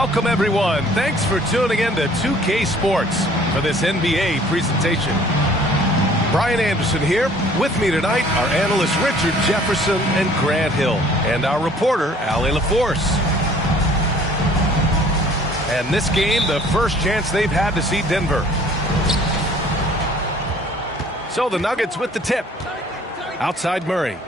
Welcome, everyone. Thanks for tuning in to 2K Sports for this NBA presentation. Brian Anderson here. With me tonight are analysts Richard Jefferson and Grant Hill, and our reporter, Allie LaForce. And this game, the first chance they've had to see Denver. So the Nuggets with the tip. Outside Murray.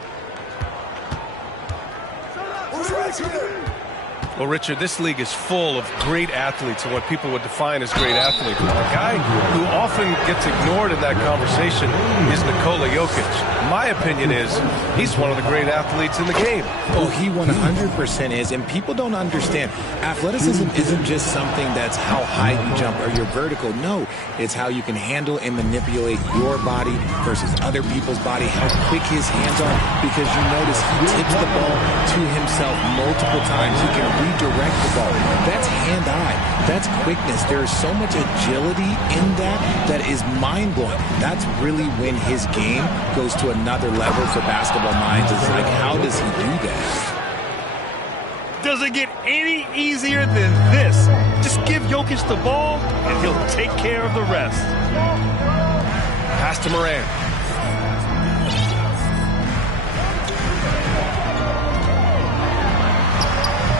Well, Richard, this league is full of great athletes and what people would define as great athletes. A guy who often gets ignored in that conversation is Nikola Jokic. My opinion is he's one of the great athletes in the game. Oh, he 100% is, and people don't understand. Athleticism isn't just something that's how high you jump or you're vertical. No, it's how you can handle and manipulate your body versus other people's body, how quick his hands are, because you notice he tips the ball to himself multiple times. He can redirect the ball. That's hand-eye. That's quickness. There is so much agility in that is mind-blowing. That's really when his game goes to another level for basketball minds. It's like, how does he do that? Does it get any easier than this? Just give Jokic the ball, and he'll take care of the rest. Pass to Morant.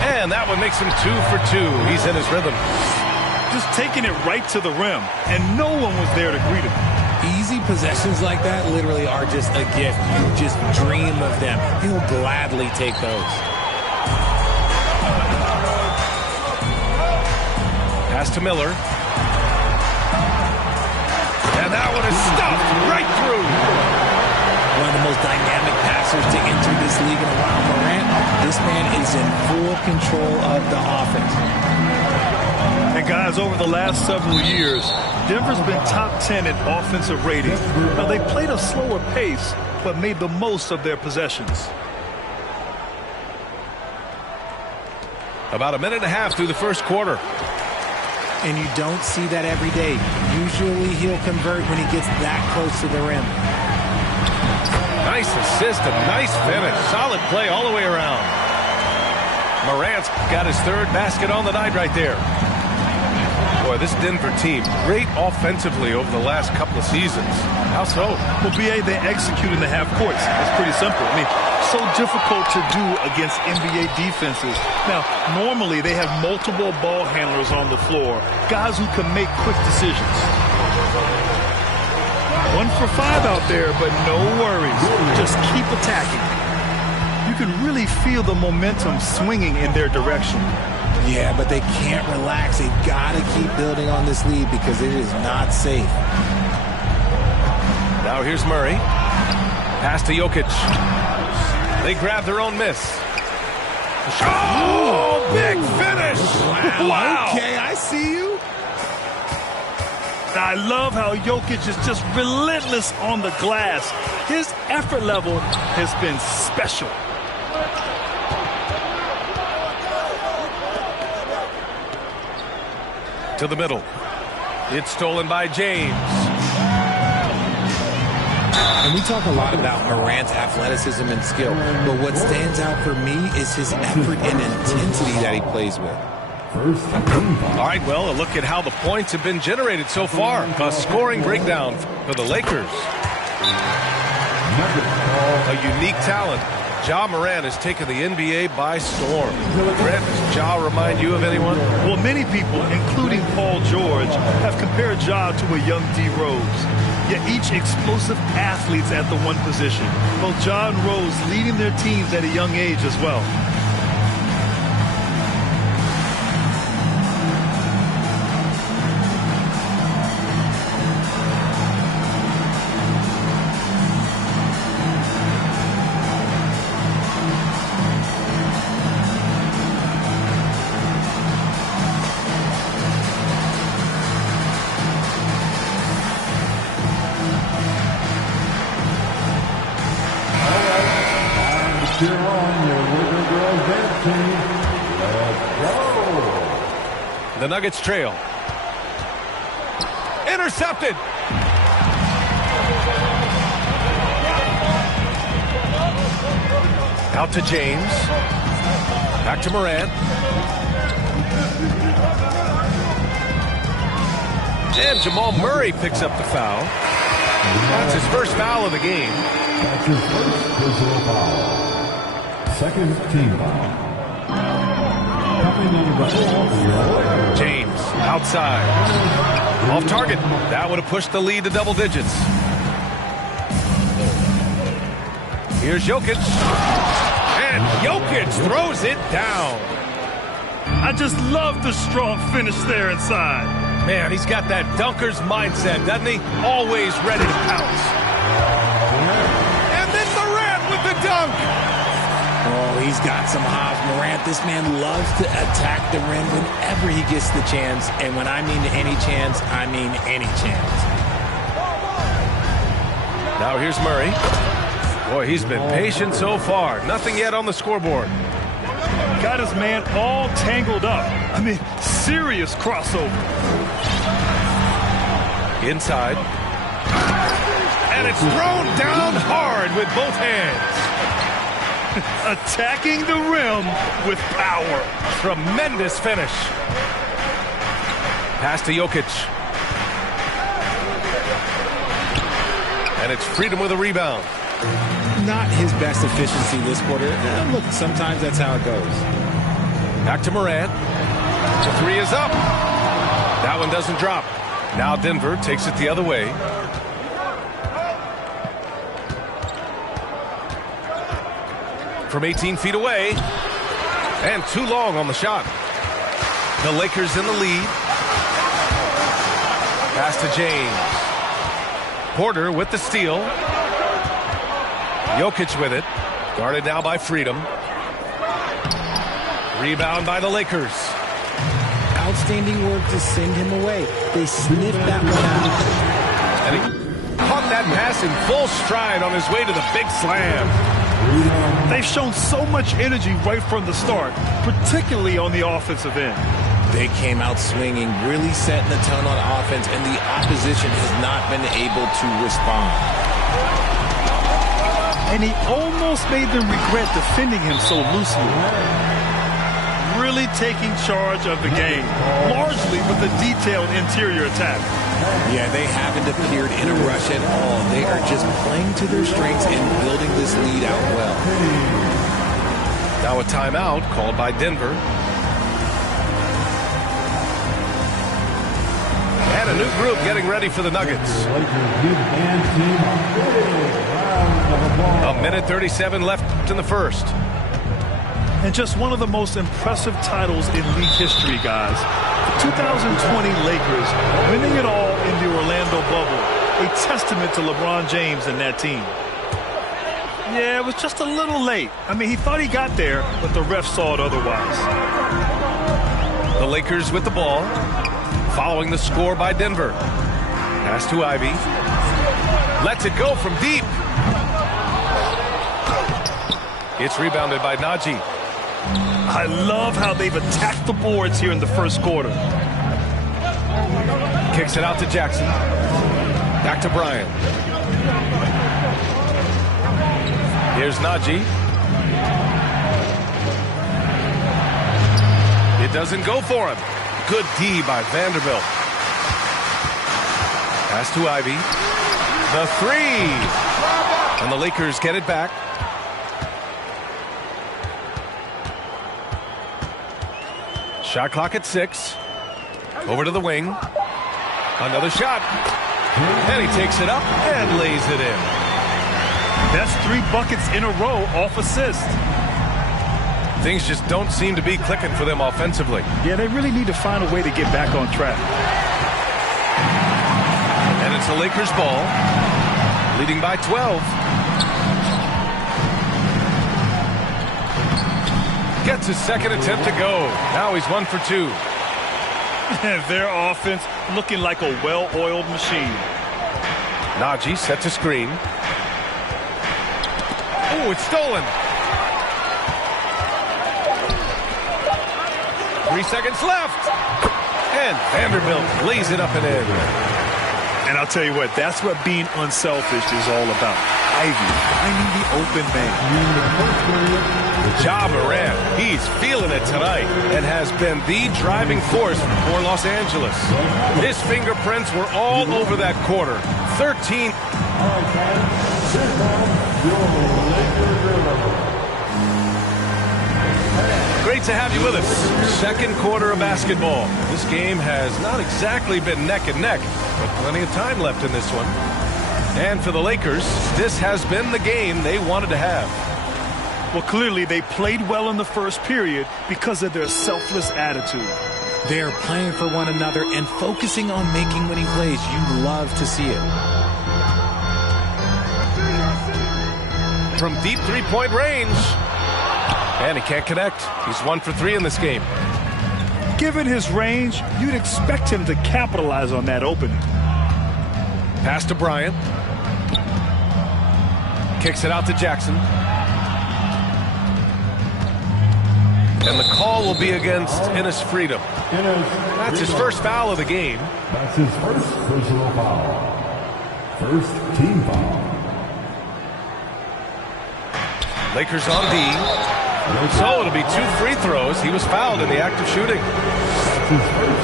And that one makes him 2 for 2. He's in his rhythm. Just taking it right to the rim, and no one was there to greet him. Easy possessions like that literally are just a gift. You just dream of them. He'll gladly take those. Pass to Miller. And that one is stuffed right through. One of the most dynamic passers to enter this league in a while. Morant, this man is in full control of the offense. And guys, over the last several years, Denver's been top 10 in offensive rating. Now, they played a slower pace, but made the most of their possessions. About a minute and a half through the first quarter. And you don't see that every day. Usually he'll convert when he gets that close to the rim. Nice assist and nice finish. Solid play all the way around. Morant's got his third basket on the night right there. Boy, this Denver team, great offensively over the last couple of seasons. How so? Well, BA, they execute in the half courts. It's pretty simple. I mean, so difficult to do against NBA defenses. Now, normally they have multiple ball handlers on the floor, guys who can make quick decisions. 1 for 5 out there, but no worries. Just keep attacking. You can really feel the momentum swinging in their direction. Yeah, but they can't relax. They've got to keep building on this lead because it is not safe. Now here's Murray. Pass to Jokic. They grab their own miss. Oh, big finish. Wow. Okay, I see you. I love how Jokic is just relentless on the glass. His effort level has been special. To the middle. It's stolen by James. And we talk a lot about Morant's athleticism and skill, but what stands out for me is his effort and intensity that he plays with. All right, well, a look at how the points have been generated so far. A scoring breakdown for the Lakers. A unique talent. Ja Morant has taken the NBA by storm. Grant, does Ja remind you of anyone? Well, many people, including Paul George, have compared Ja to a young D. Rose. Yet each explosive athletes at the one position. Both Ja and Rose leading their teams at a young age as well. cheer on your River Girls dance team. Let's go. The Nuggets trail. Intercepted. Out to James. Back to Morant. And Jamal Murray picks up the foul. That's his first foul of the game. That's his first personal foul. Second team foul. Coming in the ball for your Lakers. James outside. Off target. That would have pushed the lead to double digits. Here's Jokic. And Jokic throws it down. I just love the strong finish there inside. Man, he's got that dunker's mindset, doesn't he? Always ready to pounce. And then Morant with the dunk. Oh, he's got some hops. Morant, this man loves to attack the rim whenever he gets the chance. And when I mean any chance, I mean any chance. Now here's Murray. Boy, he's been patient so far. Nothing yet on the scoreboard. Got his man all tangled up. I mean, serious crossover. Inside. And it's thrown down hard with both hands. Attacking the rim with power. Tremendous finish. Pass to Jokic. And it's Freedom with a rebound. Not his best efficiency this quarter. Look, sometimes that's how it goes. Back to Morant. The three is up. That one doesn't drop. Now Denver takes it the other way. From 18 feet away. And too long on the shot. The Lakers in the lead. Pass to James. Porter with the steal. Jokic with it. Guarded now by Freedom. Rebound by the Lakers. Outstanding work to send him away. They sniffed that one out. And he caught that pass in full stride on his way to the big slam. They've shown so much energy right from the start, particularly on the offensive end. They came out swinging, really setting the tone on offense, and the opposition has not been able to respond. And he almost made them regret defending him so loosely. Really taking charge of the game, largely with a detailed interior attack. Yeah, they haven't appeared in a rush at all. They are just playing to their strengths and building this lead out well. Now a timeout called by Denver. And a new group getting ready for the Nuggets. A minute 37 left in the first. And just one of the most impressive titles in league history, guys. The 2020 Lakers winning it all in the Orlando bubble. A testament to LeBron James and that team. Yeah, it was just a little late. I mean, he thought he got there, but the ref saw it otherwise. The Lakers with the ball. Following the score by Denver. Pass to Ivy. Lets it go from deep. It's rebounded by Najee. I love how they've attacked the boards here in the first quarter. Kicks it out to Jackson. Back to Bryant. Here's Najee. It doesn't go for him. Good D by Vanderbilt. Pass to Ivy. The three. And the Lakers get it back. Shot clock at 6. Over to the wing. Another shot. And he takes it up and lays it in. That's 3 buckets in a row off assist. Things just don't seem to be clicking for them offensively. Yeah, they really need to find a way to get back on track. And it's the Lakers ball. Leading by 12. Gets his second attempt to go. Now he's 1 for 2. Their offense looking like a well-oiled machine. Najee sets a screen. Oh, it's stolen. 3 seconds left. And Vanderbilt lays it up and in. And I'll tell you what, that's what being unselfish is all about. Ivy finding the open man. Ja Morant, he's feeling it tonight and has been the driving force for Los Angeles. His fingerprints were all over that quarter. 13. Great to have you with us. Second quarter of basketball. This game has not exactly been neck and neck, but plenty of time left in this one. And for the Lakers, this has been the game they wanted to have. Well, clearly they played well in the first period because of their selfless attitude. They're playing for one another and focusing on making winning plays. You love to see it. From deep three-point range. And he can't connect. He's 1 for 3 in this game. Given his range, you'd expect him to capitalize on that opening. Pass to Bryant. Kicks it out to Jackson. And the call will be against Enes Freedom. That's his first foul of the game. That's his first personal foul. First team foul. Lakers on D. So it'll be 2 free throws. He was fouled in the act of shooting.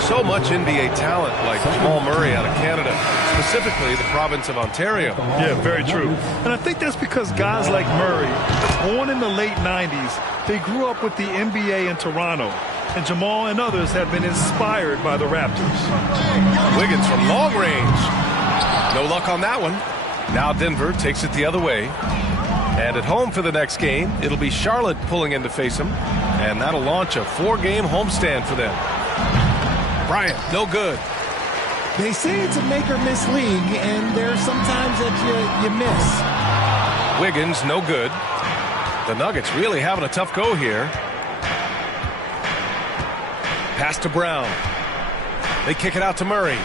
So much NBA talent like Jamal Murray out of Canada, specifically the province of Ontario. Yeah, very true. And I think that's because guys like Murray, born in the late 90s, they grew up with the NBA in Toronto. And Jamal and others have been inspired by the Raptors. Wiggins from long range. No luck on that one. Now Denver takes it the other way. And at home for the next game, it'll be Charlotte pulling in to face him. And that'll launch a 4-game homestand for them. Bryant, no good. They say it's a make-or-miss league, and there's sometimes that you miss. Wiggins, no good. The Nuggets really having a tough go here. Pass to Brown. They kick it out to Murray.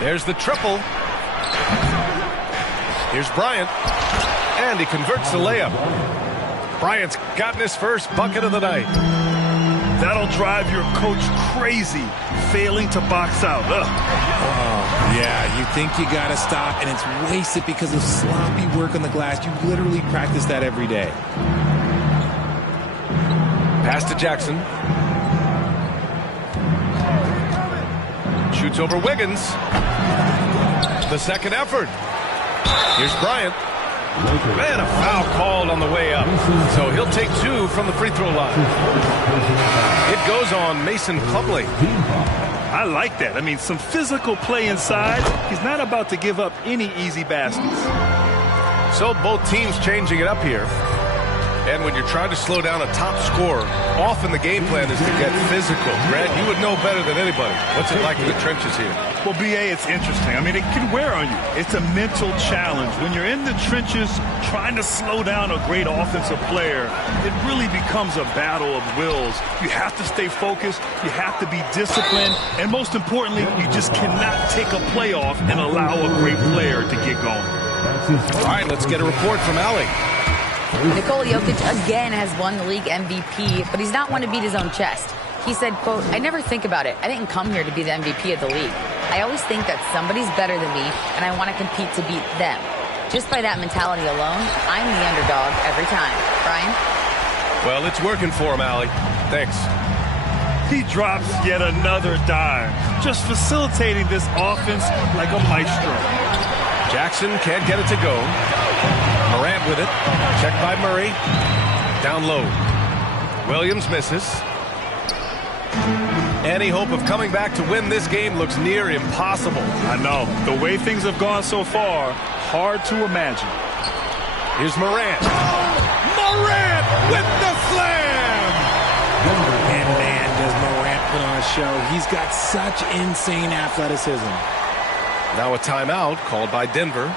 There's the triple. Here's Bryant. And he converts the layup. Bryant's gotten his first bucket of the night. That'll drive your coach crazy, failing to box out. Yeah, you think you got to stop, and it's wasted because of sloppy work on the glass. You literally practice that every day. Pass to Jackson. Shoots over Wiggins. The second effort. Here's Bryant. Man, a foul called on the way up. So he'll take 2 from the free throw line. It goes on Mason Plumlee. I like that. I mean, some physical play inside. He's not about to give up any easy baskets. So both teams changing it up here. And when you're trying to slow down a top scorer, often the game plan is to get physical. Grant, you would know better than anybody. What's it like in the trenches here? Well, BA, it's interesting. I mean, it can wear on you. It's a mental challenge. When you're in the trenches trying to slow down a great offensive player, it really becomes a battle of wills. You have to stay focused. You have to be disciplined. And most importantly, you just cannot take a play off and allow a great player to get going. All right, let's get a report from Allie. Nikola Jokic again has won the league MVP, but he's not one to beat his own chest. He said, quote, "I never think about it. I didn't come here to be the MVP of the league. I always think that somebody's better than me, and I want to compete to beat them. Just by that mentality alone, I'm the underdog every time." Brian? Well, it's working for him, Allie. Thanks. He drops yet another dime, just facilitating this offense like a maestro. Jackson can't get it to go. Morant with it. Checked by Murray. Down low. Williams misses. Any hope of coming back to win this game looks near impossible. I know. The way things have gone so far, hard to imagine. Here's Morant. Morant with the slam! And man, does Morant put on a show. He's got such insane athleticism. Now a timeout called by Denver.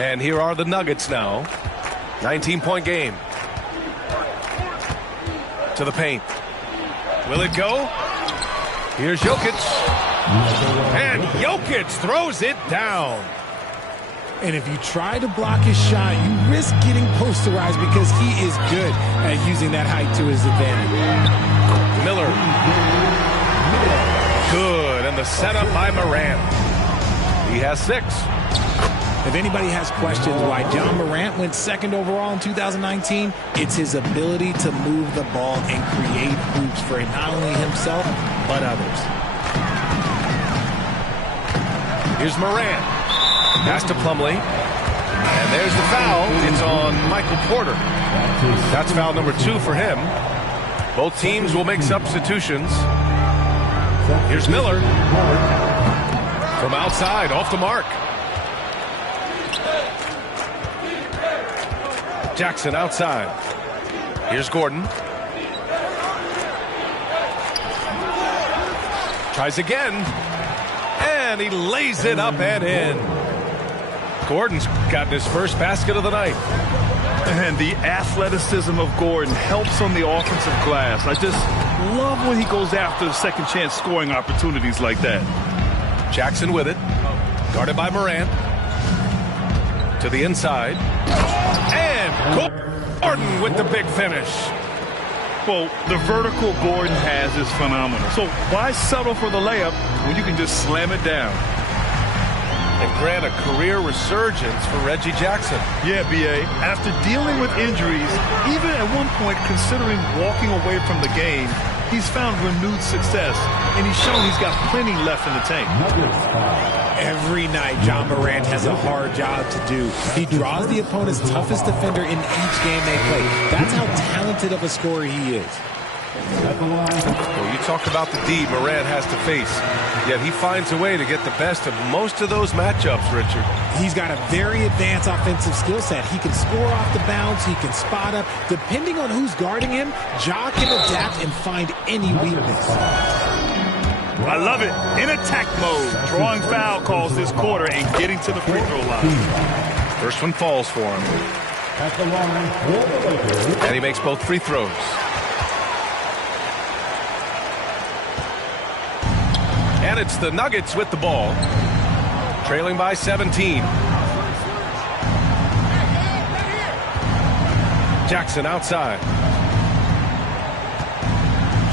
And here are the Nuggets now. 19-point game. To the paint. Will it go? Here's Jokic. And Jokic throws it down. And if you try to block his shot, you risk getting posterized because he is good at using that height to his advantage. Miller. Good. And the setup by Morant. He has 6. If anybody has questions why John Morant went 2nd overall in 2019, it's his ability to move the ball and create hoops for not only himself, but others. Here's Morant. Pass to Plumlee. And there's the foul. It's on Michael Porter. That's foul number 2 for him. Both teams will make substitutions. Here's Miller. From outside, off the mark. Jackson outside. Here's Gordon. Tries again. And he lays it up and in. Gordon's gotten his first basket of the night. And the athleticism of Gordon helps on the offensive glass. I just love when he goes after second chance scoring opportunities like that. Jackson with it. Guarded by Morant. To the inside. And Gordon with the big finish. Well, the vertical Gordon has is phenomenal. So why settle for the layup when you can just slam it down? And grant a career resurgence for Reggie Jackson. Yeah, BA. After dealing with injuries, even at one point considering walking away from the game, he's found renewed success, and he's shown he's got plenty left in the tank. Every night, John Morant has a hard job to do. He draws the opponent's toughest defender in each game they play. That's how talented of a scorer he is. Well, you talk about the D Morant has to face, yet he finds a way to get the best of most of those matchups, Richard. He's got a very advanced offensive skill set. He can score off the bounce. He can spot up. Depending on who's guarding him, Ja can adapt and find any weakness. I love it. In attack mode, drawing foul calls this quarter and getting to the free throw line. First one falls for him. And he makes both free throws. And it's the Nuggets with the ball. Trailing by 17. Jackson outside.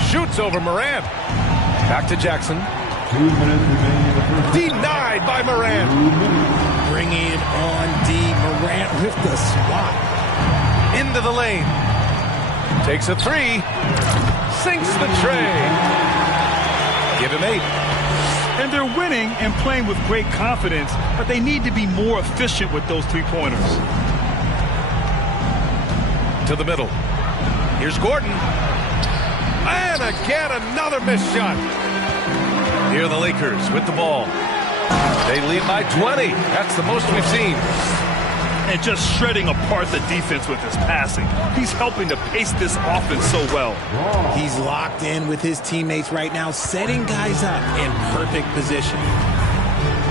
Shoots over Morant. Back to Jackson. 2 minutes remaining in the first. Denied by Morant. Bringing it on D. Morant with the swat. Into the lane. Takes a 3. Sinks the tray. Give him 8. And they're winning and playing with great confidence, but they need to be more efficient with those three-pointers. To the middle. Here's Gordon. And again, another missed shot. Here are the Lakers with the ball. They lead by 20. That's the most we've seen. And just shredding apart the defense with his passing. He's helping to pace this offense so well. He's locked in with his teammates right now, setting guys up in perfect position.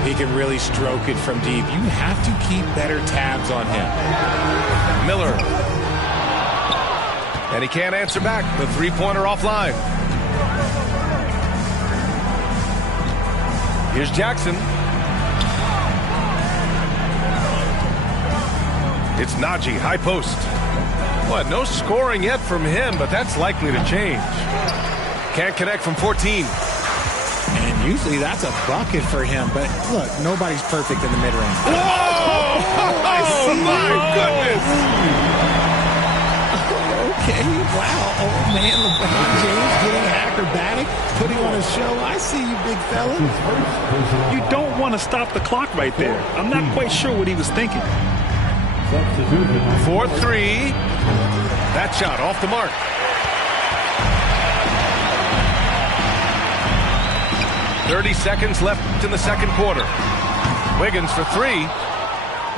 He can really stroke it from deep. You have to keep better tabs on him. Miller. And he can't answer back. The three-pointer offline. Here's Jackson. It's Najee, high post. Well, no scoring yet from him, but that's likely to change. Can't connect from 14. And usually that's a bucket for him, but look, nobody's perfect in the mid-range. Whoa! Oh, my goodness! Okay, wow. Oh, man, LeBron James getting acrobatic, putting on a show. I see you, big fella. You don't want to stop the clock right there. I'm not quite sure what he was thinking. 4-3. That shot off the mark. .30 seconds left in the second quarter. Wiggins for 3.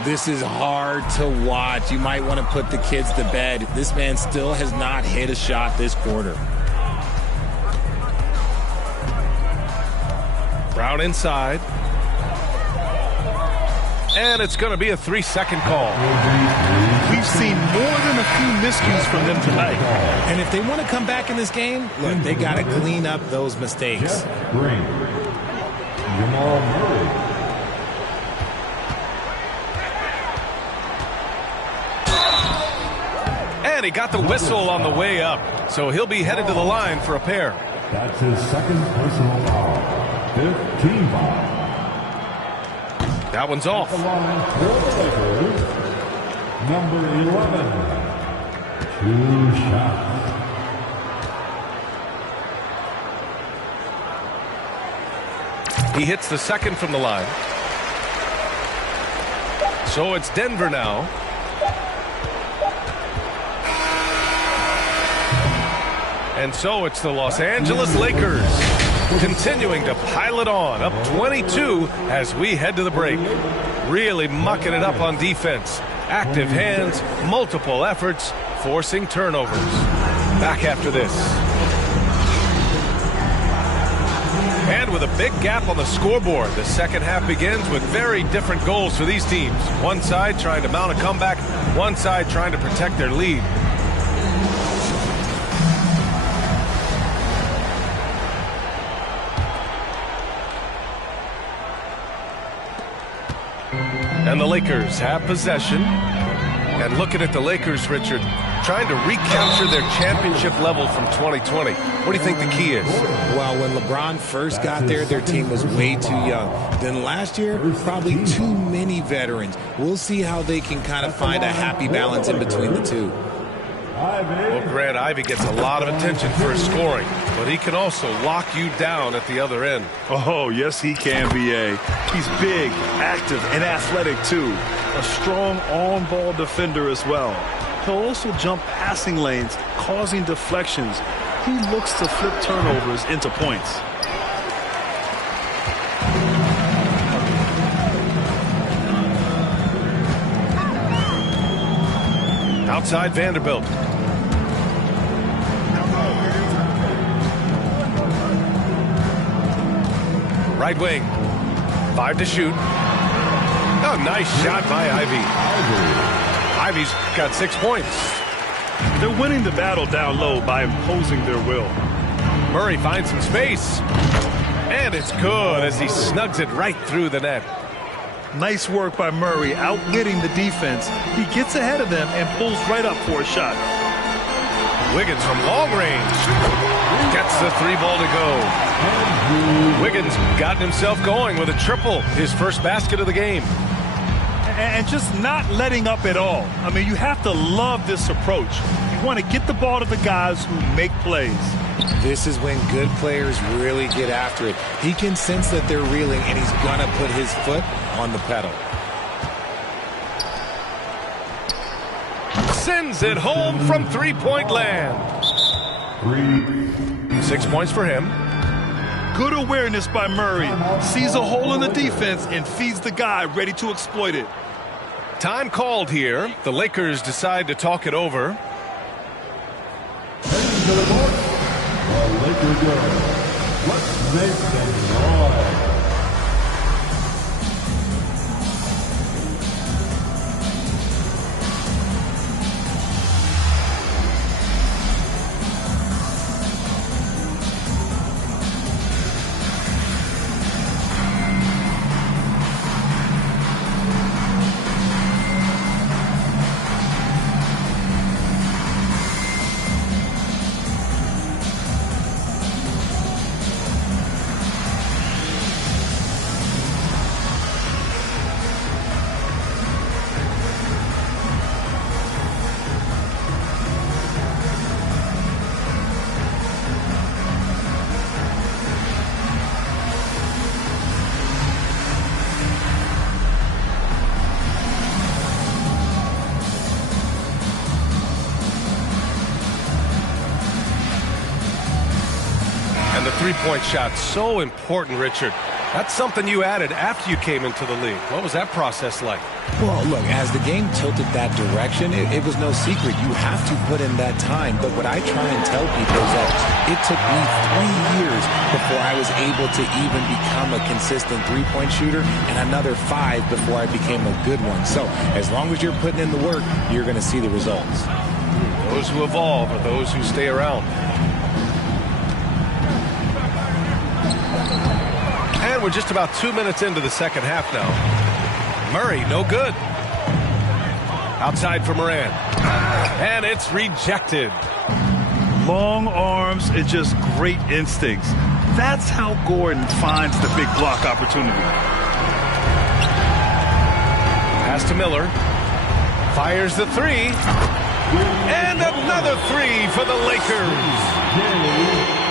This is hard to watch. You might want to put the kids to bed. This man still has not hit a shot this quarter. Brown inside. And it's going to be a 3-second call. We've seen more than a few miscues from them tonight. And if they want to come back in this game, look, they got to clean up those mistakes. Green. Jamal Murray. And he got the whistle on the way up. So he'll be headed to the line for a pair. That's his second personal foul. 5th team foul. That one's off. The line for the Lakers. Number 11. 2 shots. He hits the second from the line. So it's Denver now. And so it's the Los Angeles Lakers continuing to pile it on, up 22 as we head to the break. Really mucking it up on defense. Active hands, multiple efforts, forcing turnovers. Back after this. And with a big gap on the scoreboard, the second half begins with very different goals for these teams. One side trying to mount a comeback, one side trying to protect their lead. And the Lakers have possession. And looking at the Lakers, Richard, trying to recapture their championship level from 2020. What do you think the key is? Well, when LeBron first got there, their team was way too young. Then last year, probably too many veterans. We'll see how they can kind of find a happy balance in between the two. Well, Grant, Ivy gets a lot of attention for his scoring, but he can also lock you down at the other end. Oh, yes, he can, BA. He's big, active, and athletic, too. A strong on-ball defender as well. He'll also jump passing lanes, causing deflections. He looks to flip turnovers into points. Outside Vanderbilt. Right wing. 5 to shoot. Oh, nice shot by Ivy. Ivy's got 6 points. They're winning the battle down low by imposing their will. Murray finds some space. And it's good as he snugs it right through the net. Nice work by Murray, outwitting the defense. He gets ahead of them and pulls right up for a shot. Wiggins from long range. Gets the 3-ball to go. Wiggins gotten himself going with a triple, his first basket of the game. And just not letting up at all. I mean, you have to love this approach. You want to get the ball to the guys who make plays. This is when good players really get after it. He can sense that they're reeling, and he's going to put his foot on the pedal. Sends it home from three-point land. 6 points for him. Good awareness by Murray. Sees a hole in the defense and feeds the guy ready to exploit it. Time called here. The Lakers decide to talk it over. Heading to the court, the Laker girls. Let's make some noise. And the three-point shot, so important, Richard. That's something you added after you came into the league. What was that process like? Well, look, as the game tilted that direction, it was no secret. You have to put in that time. But what I try and tell people is that it took me 3 years before I was able to even become a consistent three-point shooter, and another 5 before I became a good one. So as long as you're putting in the work, you're going to see the results. Those who evolve are those who stay around. And we're just about 2 minutes into the second half now. Murray, no good. Outside for Moran. And it's rejected. Long arms and just great instincts. That's how Gordon finds the big block opportunity. Pass to Miller. Fires the three. And another three for the Lakers.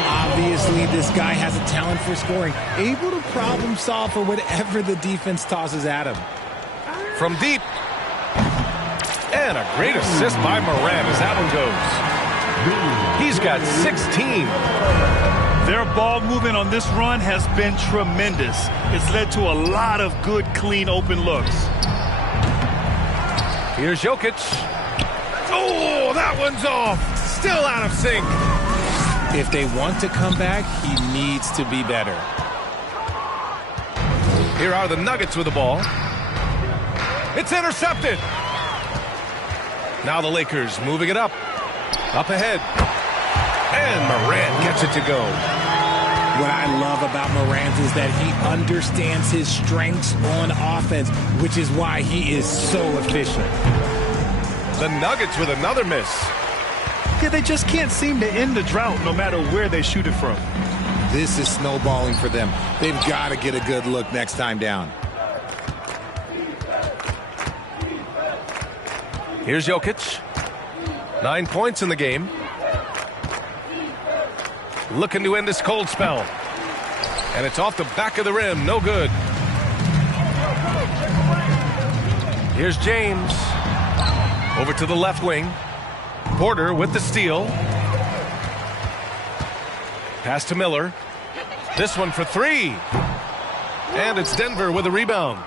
Obviously, this guy has a talent for scoring, able to problem solve for whatever the defense tosses at him. From deep. And a great assist by Moran as that one goes. He's got 16. Their ball movement on this run has been tremendous. It's led to a lot of good, clean, open looks. Here's Jokic. Oh, that one's off. Still out of sync. If they want to come back, he needs to be better. Here are the Nuggets with the ball. It's intercepted. Now the Lakers moving it up. Up ahead. And Morant gets it to go. What I love about Morant is that he understands his strengths on offense, which is why he is so efficient. The Nuggets with another miss. Yeah, they just can't seem to end the drought no matter where they shoot it from. This is snowballing for them. They've got to get a good look next time down. Here's Jokic. 9 points in the game. Looking to end this cold spell. And it's off the back of the rim. No good. Here's James. Over to the left wing. Porter with the steal. Pass to Miller. This one for three. And it's Denver with a rebound.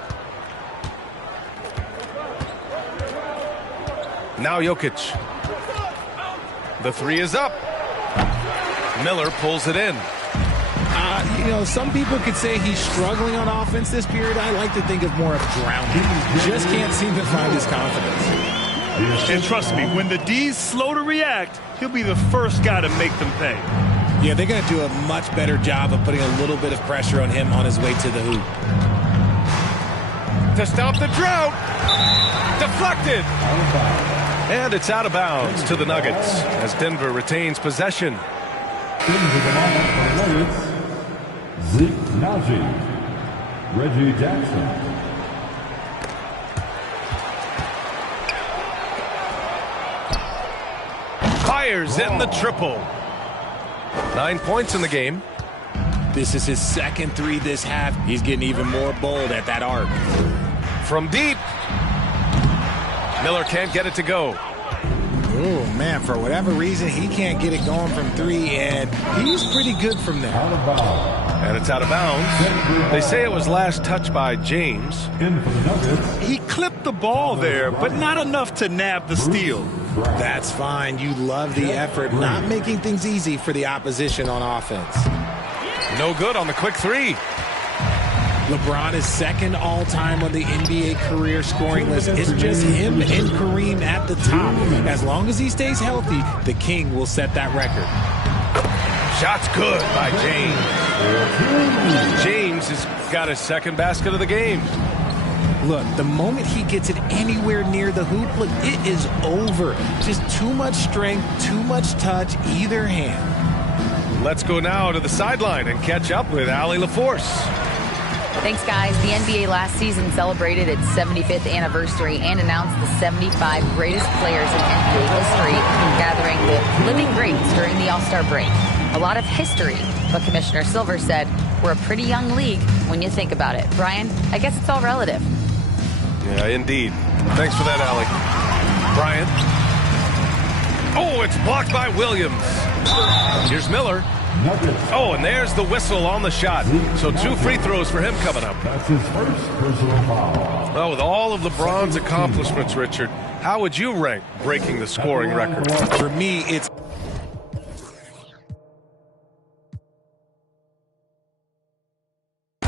Now Jokic. The three is up. Miller pulls it in. You know, some people could say he's struggling on offense this period. I like to think of more of drowning. Just can't seem to find his confidence. And trust me, when the D's slow to react, he'll be the first guy to make them pay. Yeah, they're going to do a much better job of putting a little bit of pressure on him on his way to the hoop. To stop the drought. Deflected. And it's out of bounds to the Nuggets as Denver retains possession. Zeke Najee, Reggie Jackson. Fires in the triple. 9 points in the game. This is his second three this half. He's getting even more bold at that arc. From deep. Miller can't get it to go. Oh, man, for whatever reason, he can't get it going from three, and he's pretty good from there. And it's out of bounds. They say it was last touched by James. He clipped the ball there, but not enough to nab the steal. That's fine. You love the effort, not making things easy for the opposition on offense. No good on the quick three. LeBron is second all-time on the NBA career scoring list. It's just him and Kareem at the top. As long as he stays healthy, the King will set that record. Shot's good by James. James has got his second basket of the game. Look, the moment he gets it anywhere near the hoop, look, it is over. Just too much strength, too much touch, either hand. Let's go now to the sideline and catch up with Allie LaForce. Thanks, guys. The NBA last season celebrated its 75th anniversary and announced the 75 greatest players in NBA history, gathering the living greats during the All-Star break. A lot of history, but Commissioner Silver said, we're a pretty young league when you think about it. Brian, I guess it's all relative. Yeah, indeed. Thanks for that, Allie. Brian. Oh, it's blocked by Williams. Here's Miller. Oh, and there's the whistle on the shot. So 2 free throws for him coming up. That's his first personal foul. Well, with all of LeBron's accomplishments, Richard, how would you rank breaking the scoring record? For me, it's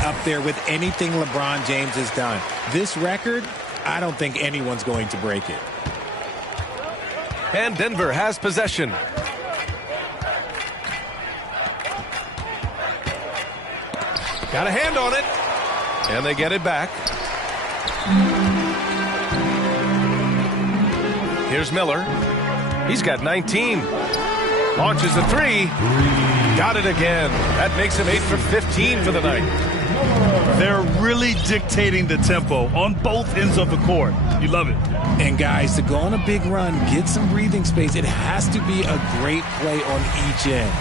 up there with anything LeBron James has done. This record, I don't think anyone's going to break it. And Denver has possession. Got a hand on it. And they get it back. Here's Miller. He's got 19. Launches a three. Got it again. That makes him 8 for 15 for the night. They're really dictating the tempo on both ends of the court. You love it. And guys, to go on a big run, get some breathing space, it has to be a great play on each end.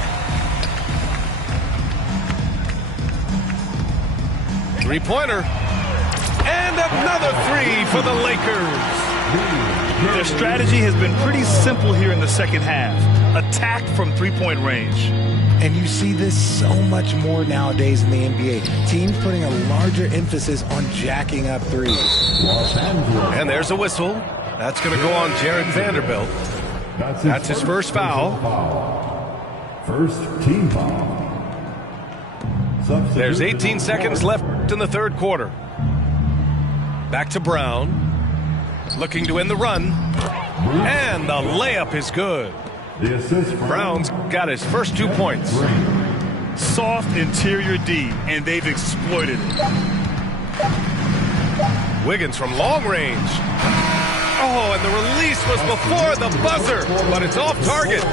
Three-pointer. And another three for the Lakers. Their strategy has been pretty simple here in the second half. Attack from three-point range. And you see this so much more nowadays in the NBA. Teams putting a larger emphasis on jacking up threes. And there's a whistle. That's going to go on Jared Vanderbilt. That's his first foul. First team foul. There's 18 seconds left in the third quarter. Back to Brown. Looking to end the run. And the layup is good. The assist. Brown's got his first 2 points. Soft interior D, and they've exploited it. Wiggins from long range. Oh, and the release was before the buzzer, but it's off target.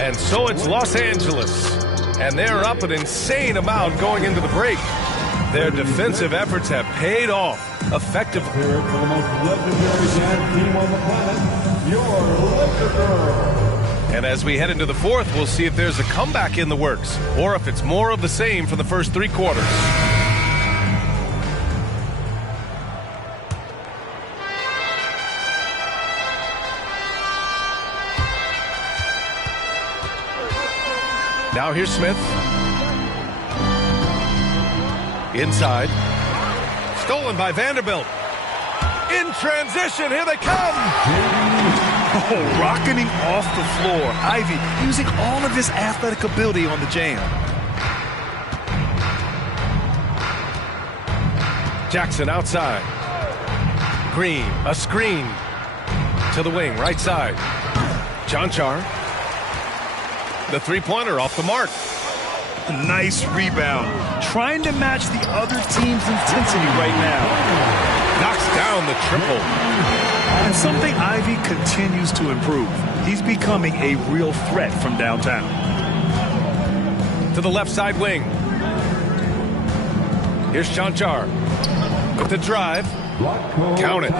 And so it's Los Angeles. And they're up an insane amount going into the break. Their defensive efforts have paid off effectively. Here for the most legendary dance team on the planet, your Laker Girl. And as we head into the fourth, we'll see if there's a comeback in the works or if it's more of the same for the first 3 quarters. Now here's Smith. Inside. Stolen by Vanderbilt. In transition, here they come. Oh, rocketing off the floor. Ivy using all of his athletic ability on the jam. Jackson outside. Green, a screen. To the wing, right side. Jonchar. The three-pointer off the mark. Nice rebound. Trying to match the other team's intensity right now. Knocks down the triple. And something Ivy continues to improve. He's becoming a real threat from downtown. To the left side wing. Here's Jonchar. With the drive. Count it.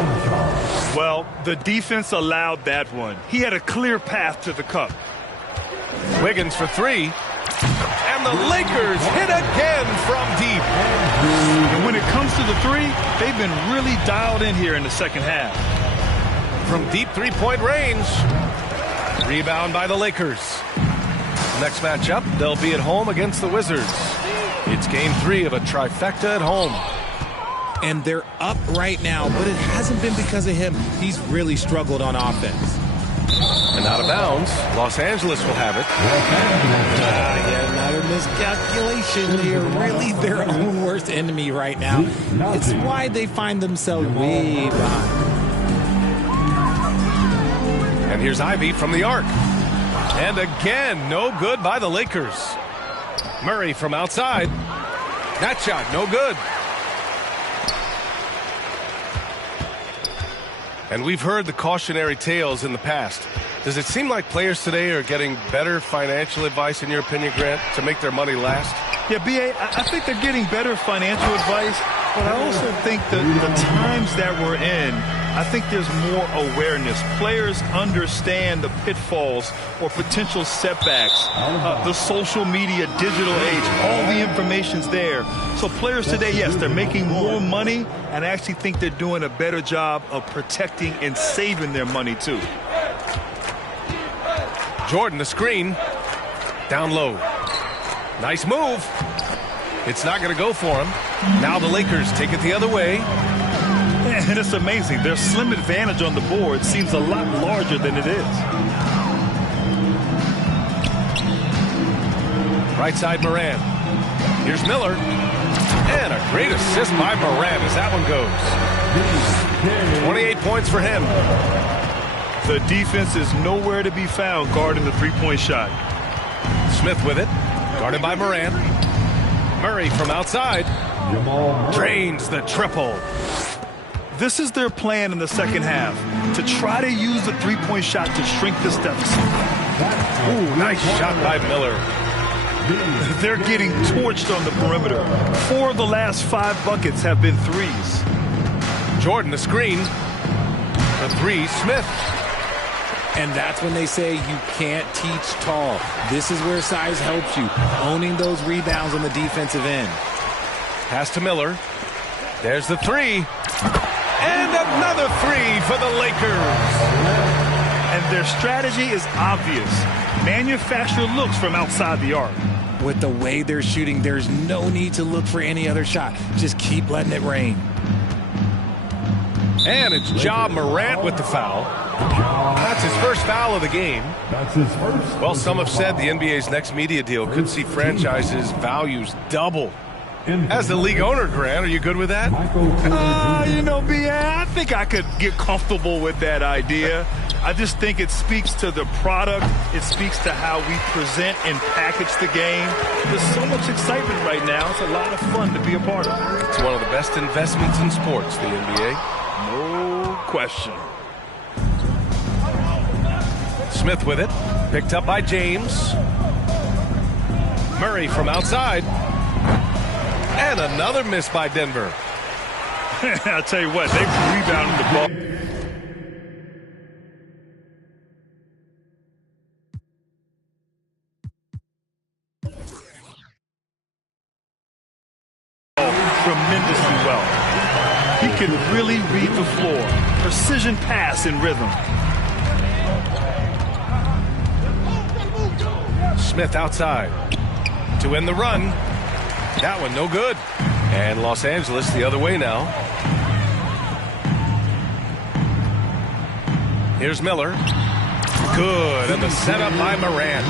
Well, the defense allowed that one. He had a clear path to the cup. Wiggins for three. And the Lakers hit again from deep. And when it comes to the three, they've been really dialed in here in the second half. From deep three-point range. Rebound by the Lakers. Next matchup, they'll be at home against the Wizards. It's game 3 of a trifecta at home. And they're up right now, but it hasn't been because of him. He's really struggled on offense. And out of bounds, Los Angeles will have it. Yet another miscalculation. They are really their own worst enemy right now. It's why they find themselves way behind. And here's Ivy from the arc. And again, no good by the Lakers. Murray from outside. That shot, no good. And we've heard the cautionary tales in the past. Does it seem like players today are getting better financial advice, in your opinion, Grant, to make their money last? Yeah, BA, I think they're getting better financial advice, but I also think that the times that we're in, I think there's more awareness. Players understand the pitfalls or potential setbacks, the social media, digital age, all the information's there. So players today, yes, they're making more money, and I actually think they're doing a better job of protecting and saving their money, too. Jordan, the screen. Down low. Nice move. It's not going to go for him. Now the Lakers take it the other way. And it's amazing. Their slim advantage on the board seems a lot larger than it is. Right side Moran. Here's Miller. And a great assist by Morant as that one goes. 28 points for him. The defense is nowhere to be found guarding the three-point shot. Smith with it, guarded by Morant. Murray from outside. Drains the triple. This is their plan in the second half, to try to use the three-point shot to shrink this deficit. Ooh, nice shot by Miller. They're getting torched on the perimeter. 4 of the last 5 buckets have been threes. Jordan the screen. The three, Smith. And that's when they say you can't teach tall. This is where size helps you, owning those rebounds on the defensive end. Pass to Miller. There's the three. And another three for the Lakers. And their strategy is obvious. Manufacture looks from outside the arc. With the way they're shooting, there's no need to look for any other shot. Just keep letting it rain. And it's Ja Morant with the foul. That's his first foul of the game. That's his first. Well, some have said the NBA's next media deal could see franchises' values double. As the league owner, Grant, are you good with that? You know, BA, I think I could get comfortable with that idea. I just think it speaks to the product. It speaks to how we present and package the game. There's so much excitement right now. It's a lot of fun to be a part of. It's one of the best investments in sports, the NBA. No question. Smith with it. Picked up by James. Murray from outside. And another miss by Denver. I'll tell you what, they rebounded the ball. Tremendously well. He can really read the floor. Precision pass in rhythm. Smith outside to end the run. That one no good. And Los Angeles the other way now. Here's Miller. Good. And the setup by Morant.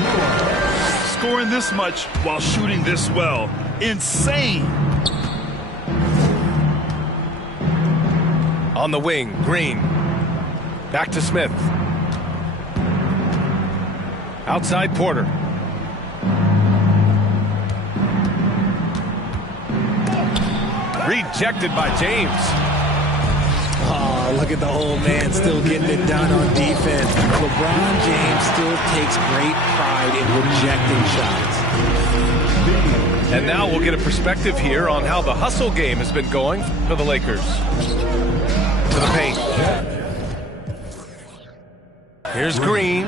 Scoring this much while shooting this well. Insane. On the wing, Green. Back to Smith. Outside Porter. Rejected by James. Oh, look at the old man still getting it done on defense. LeBron James still takes great pride in rejecting shots. And now we'll get a perspective here on how the hustle game has been going for the Lakers. To the paint. Here's Green.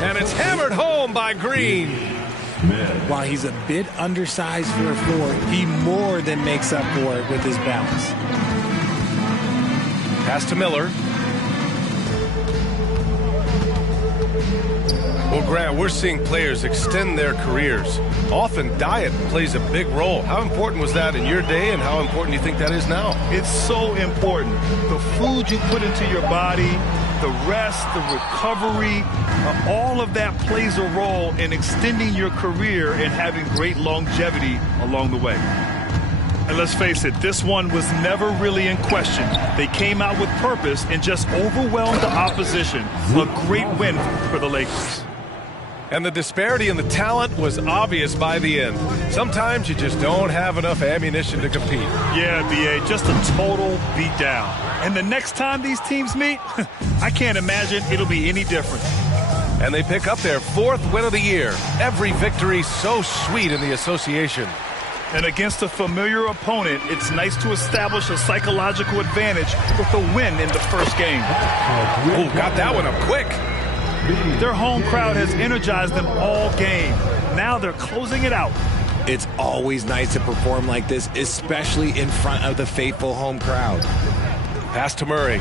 And it's hammered home by Green. While he's a bit undersized for a four, he more than makes up for it with his bounce. Pass to Miller. Well, Grant, we're seeing players extend their careers. Often diet plays a big role. How important was that in your day, and how important do you think that is now? It's so important. The food you put into your body, the rest, the recovery, all of that plays a role in extending your career and having great longevity along the way. And let's face it, this one was never really in question. They came out with purpose and just overwhelmed the opposition. A great win for the Lakers. And the disparity in the talent was obvious by the end. Sometimes you just don't have enough ammunition to compete. Yeah, BA, just a total beatdown. And the next time these teams meet, I can't imagine it'll be any different. And they pick up their 4th win of the year. Every victory so sweet in the association. And against a familiar opponent, it's nice to establish a psychological advantage with a win in the first game. Oh, got that one up quick. Their home crowd has energized them all game. Now they're closing it out. It's always nice to perform like this, especially in front of the faithful home crowd. Pass to Murray.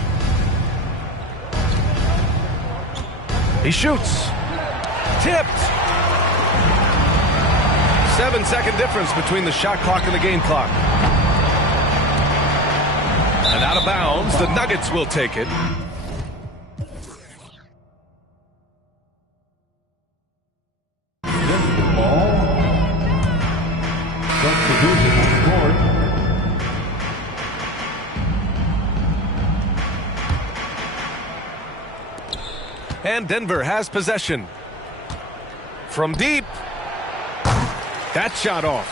He shoots. Tipped. 7-second difference between the shot clock and the game clock. And out of bounds, the Nuggets will take it. Substitution on court. And Denver has possession. From deep. That shot off.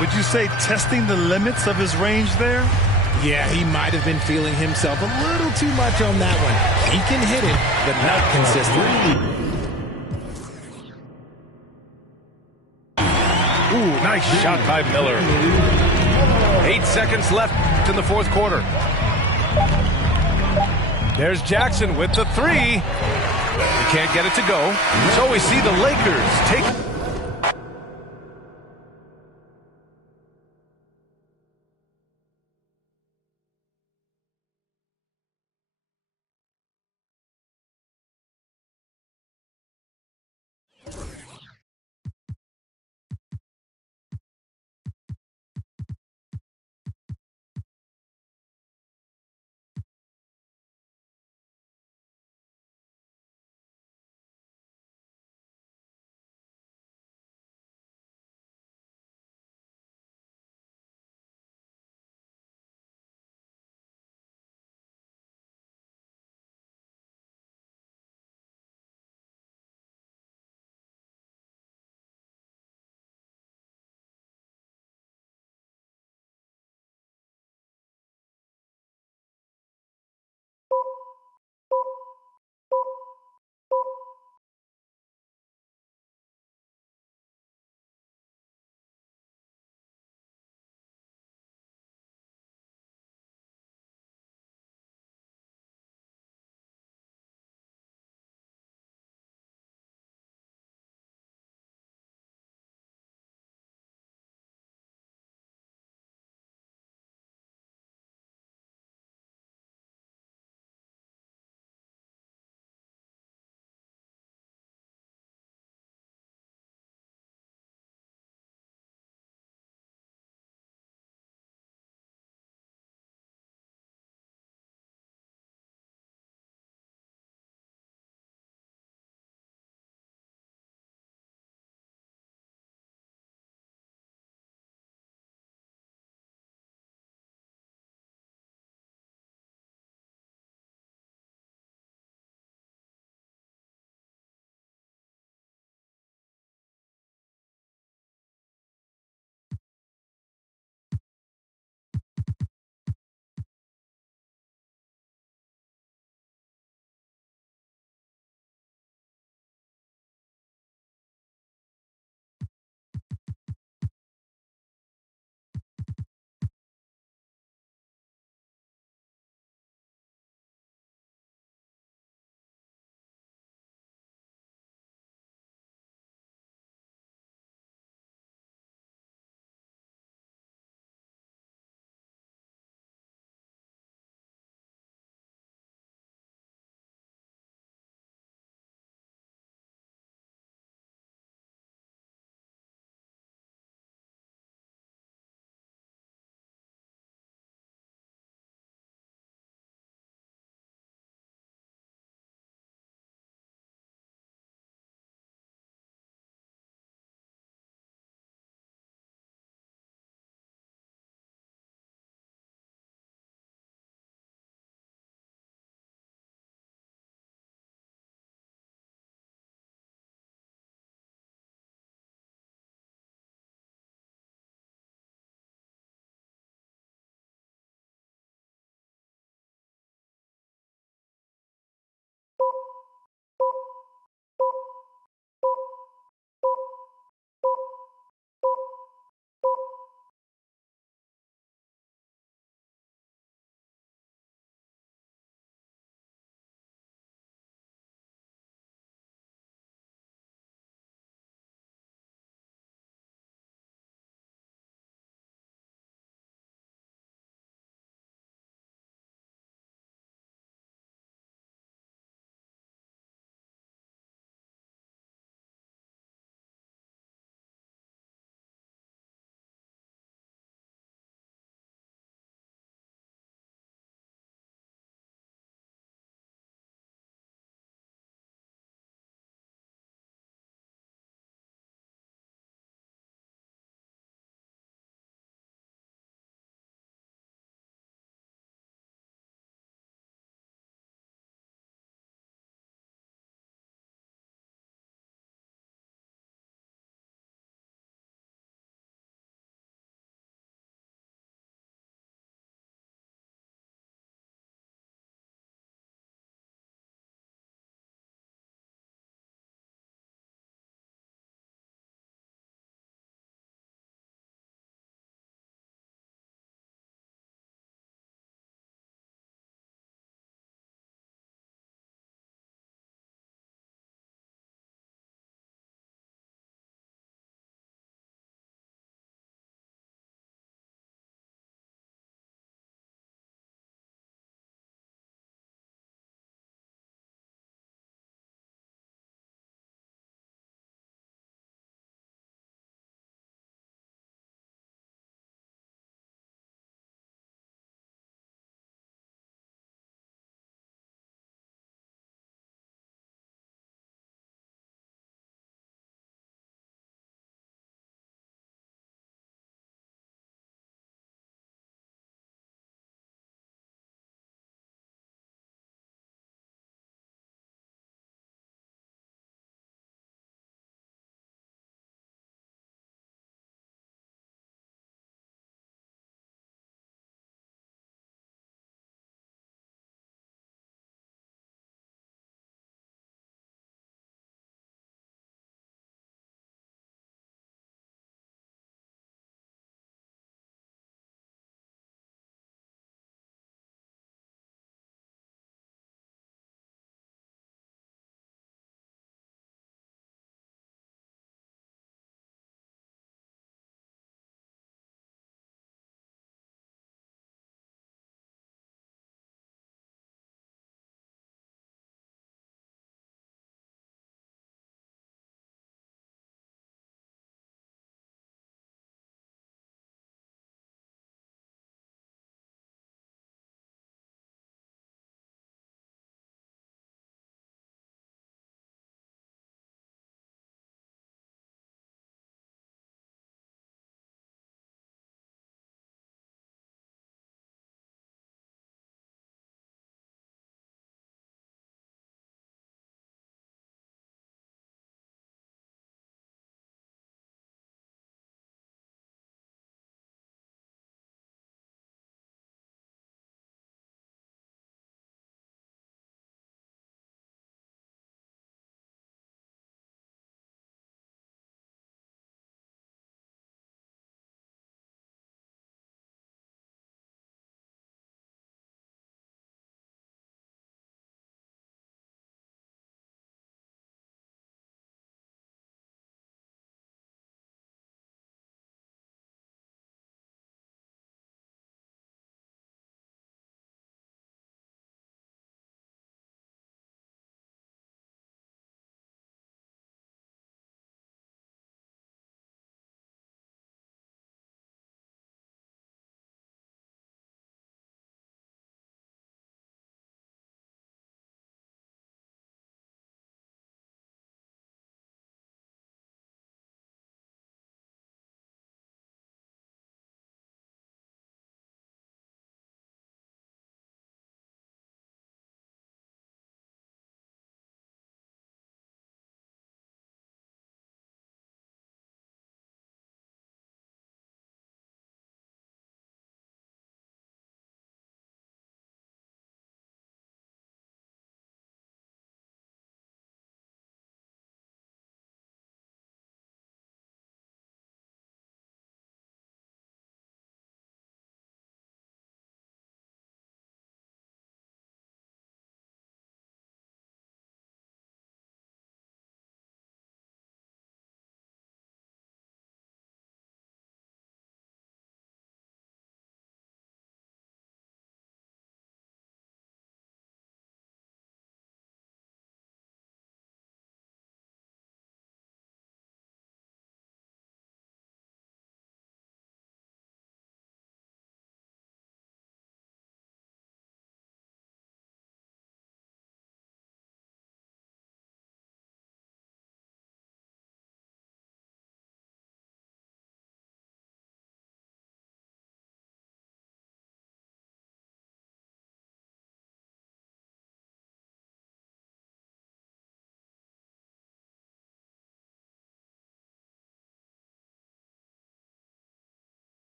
Would you say testing the limits of his range there? Yeah, he might have been feeling himself a little too much on that one. He can hit it, but not consistently. Ooh, nice shot by Miller. 8 seconds left in the fourth quarter. There's Jackson with the three. He can't get it to go. So we see the Lakers take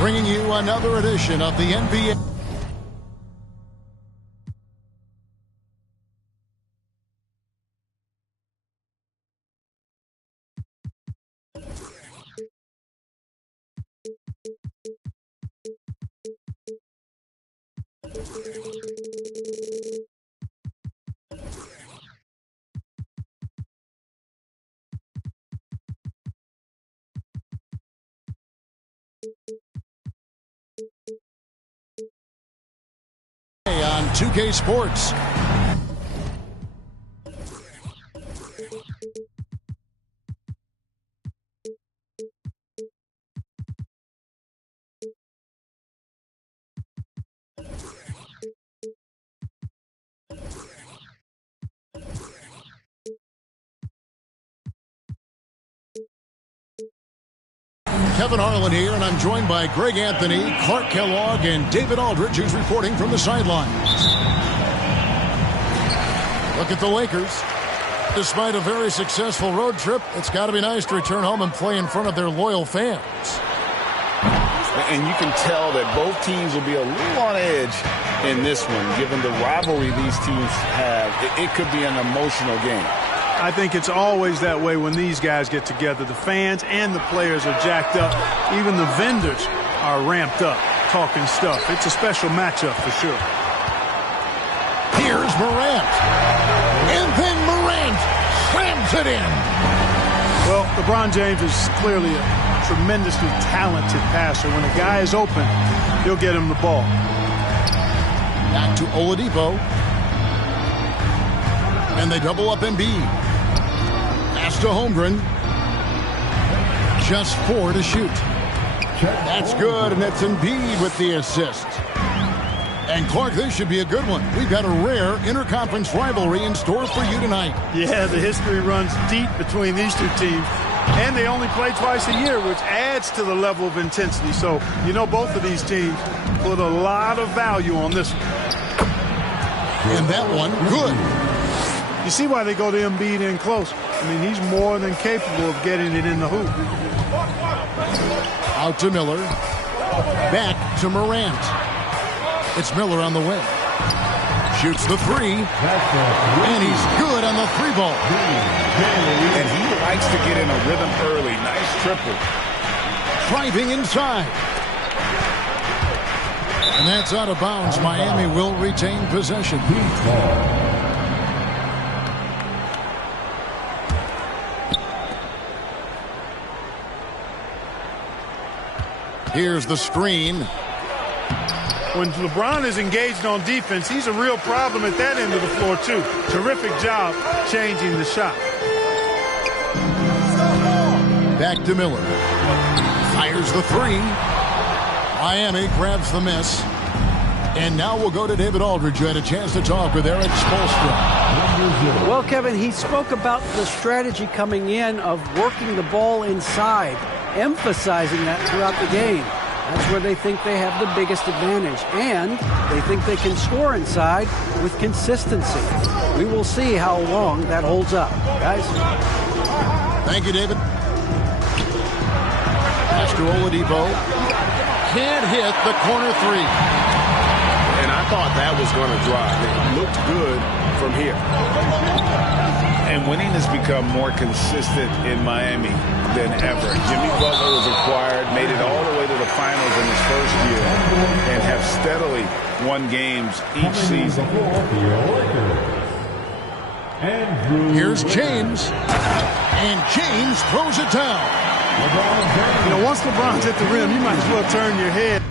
Bringing you another edition of the NBA. On 2K Sports. Kevin Harlan here, and I'm joined by Greg Anthony, Clark Kellogg, and David Aldridge, who's reporting from the sidelines. Look at the Lakers. Despite a very successful road trip, it's got to be nice to return home and play in front of their loyal fans. And you can tell that both teams will be a little on edge in this one, given the rivalry these teams have. It could be an emotional game. I think it's always that way when these guys get together. The fans and the players are jacked up. Even the vendors are ramped up, talking stuff. It's a special matchup for sure. Here's Morant. And then Morant slams it in. Well, LeBron James is clearly a tremendously talented passer. When a guy is open, he'll get him the ball. Back to Oladipo. And they double up Embiid. Pass to Holmgren. Just 4 to shoot. That's good, and that's Embiid with the assist. And Clark, this should be a good one. We've got a rare interconference rivalry in store for you tonight. Yeah, the history runs deep between these two teams. And they only play twice a year, which adds to the level of intensity. So, you know, both of these teams put a lot of value on this one. And that one, good. You see why they go to Embiid in close. I mean, he's more than capable of getting it in the hoop. Out to Miller. Back to Morant. It's Miller on the wing. Shoots the 3. And he's good on the 3-ball. And he likes to get in a rhythm early. Nice triple. Driving inside. And that's out of bounds. Miami will retain possession. Here's the screen. When LeBron is engaged on defense, he's a real problem at that end of the floor, too. Terrific job changing the shot. Back to Miller. Fires the 3. Miami grabs the miss. And now we'll go to David Aldridge, who had a chance to talk with Eric Spoelstra. Well, Kevin, he spoke about the strategy coming in of working the ball inside, emphasizing that throughout the game. That's where they think they have the biggest advantage. And they think they can score inside with consistency. We will see how long that holds up. Guys? Thank you, David. Pass to Oladipo. Can't hit the corner 3. And I thought that was going to drive. It looked good from here. And winning has become more consistent in Miami than ever. Jimmy Butler was acquired, made it all the way to the finals in his first year, and have steadily won games each season. Here's James. And James throws it down. You know, once LeBron's at the rim, you might as well turn your head.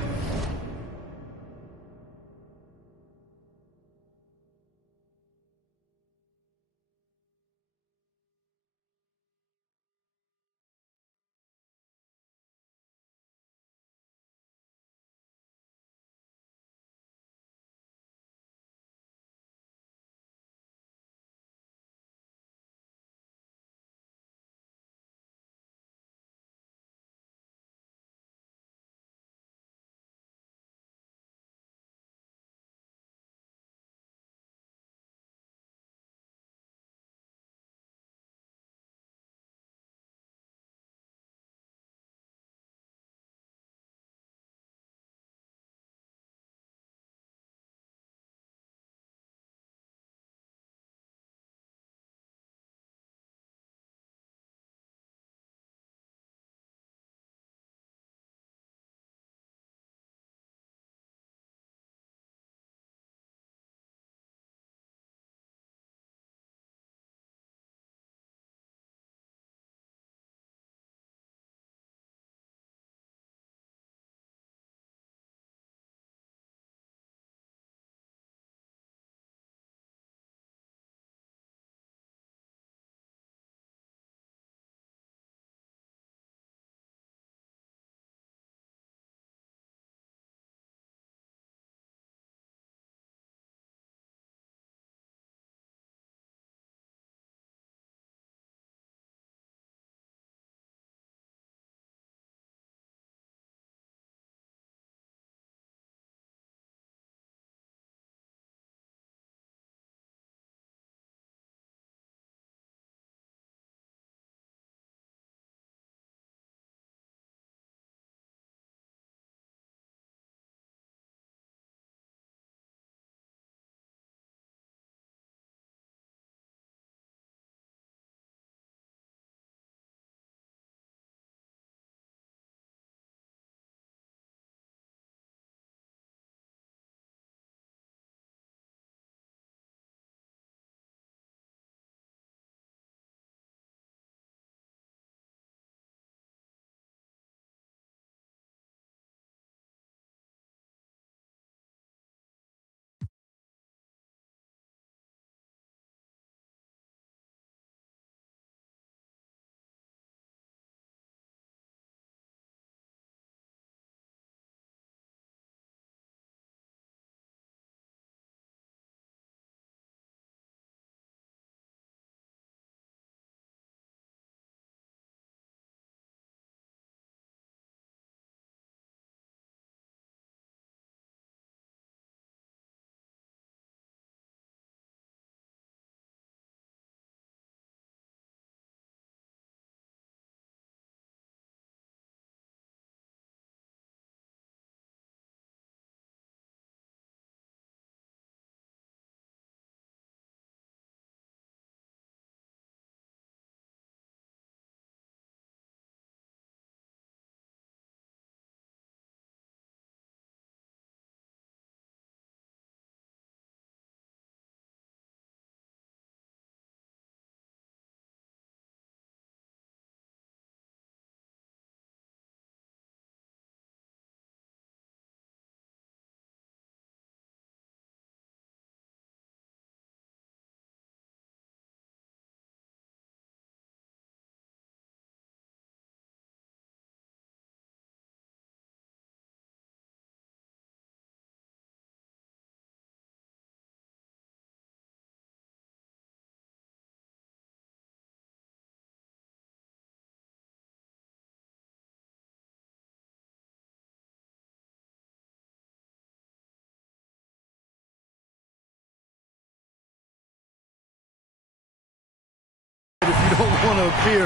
going to appear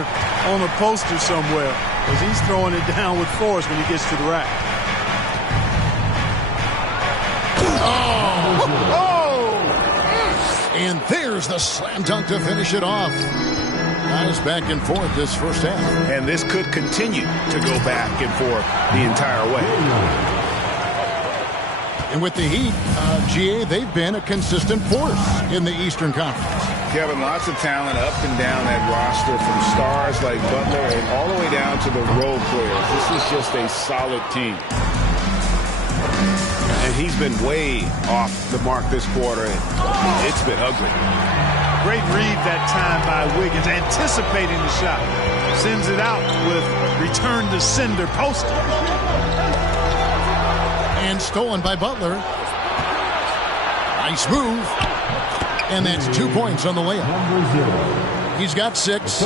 on a poster somewhere as he's throwing it down with force when he gets to the rack. And there's the slam dunk to finish it off. Guys back and forth this first half. And this could continue to go back and forth the entire way. And with the Heat, GA, they've been a consistent force in the Eastern Conference. Kevin, lots of talent up and down that roster, from stars like Butler and all the way down to the role players. This is just a solid team. And he's been way off the mark this quarter. It's been ugly. Great read that time by Wiggins, anticipating the shot. Sends it out with return to sender poster. And stolen by Butler. Nice move. And that's 2 points on the layup. He's got 6.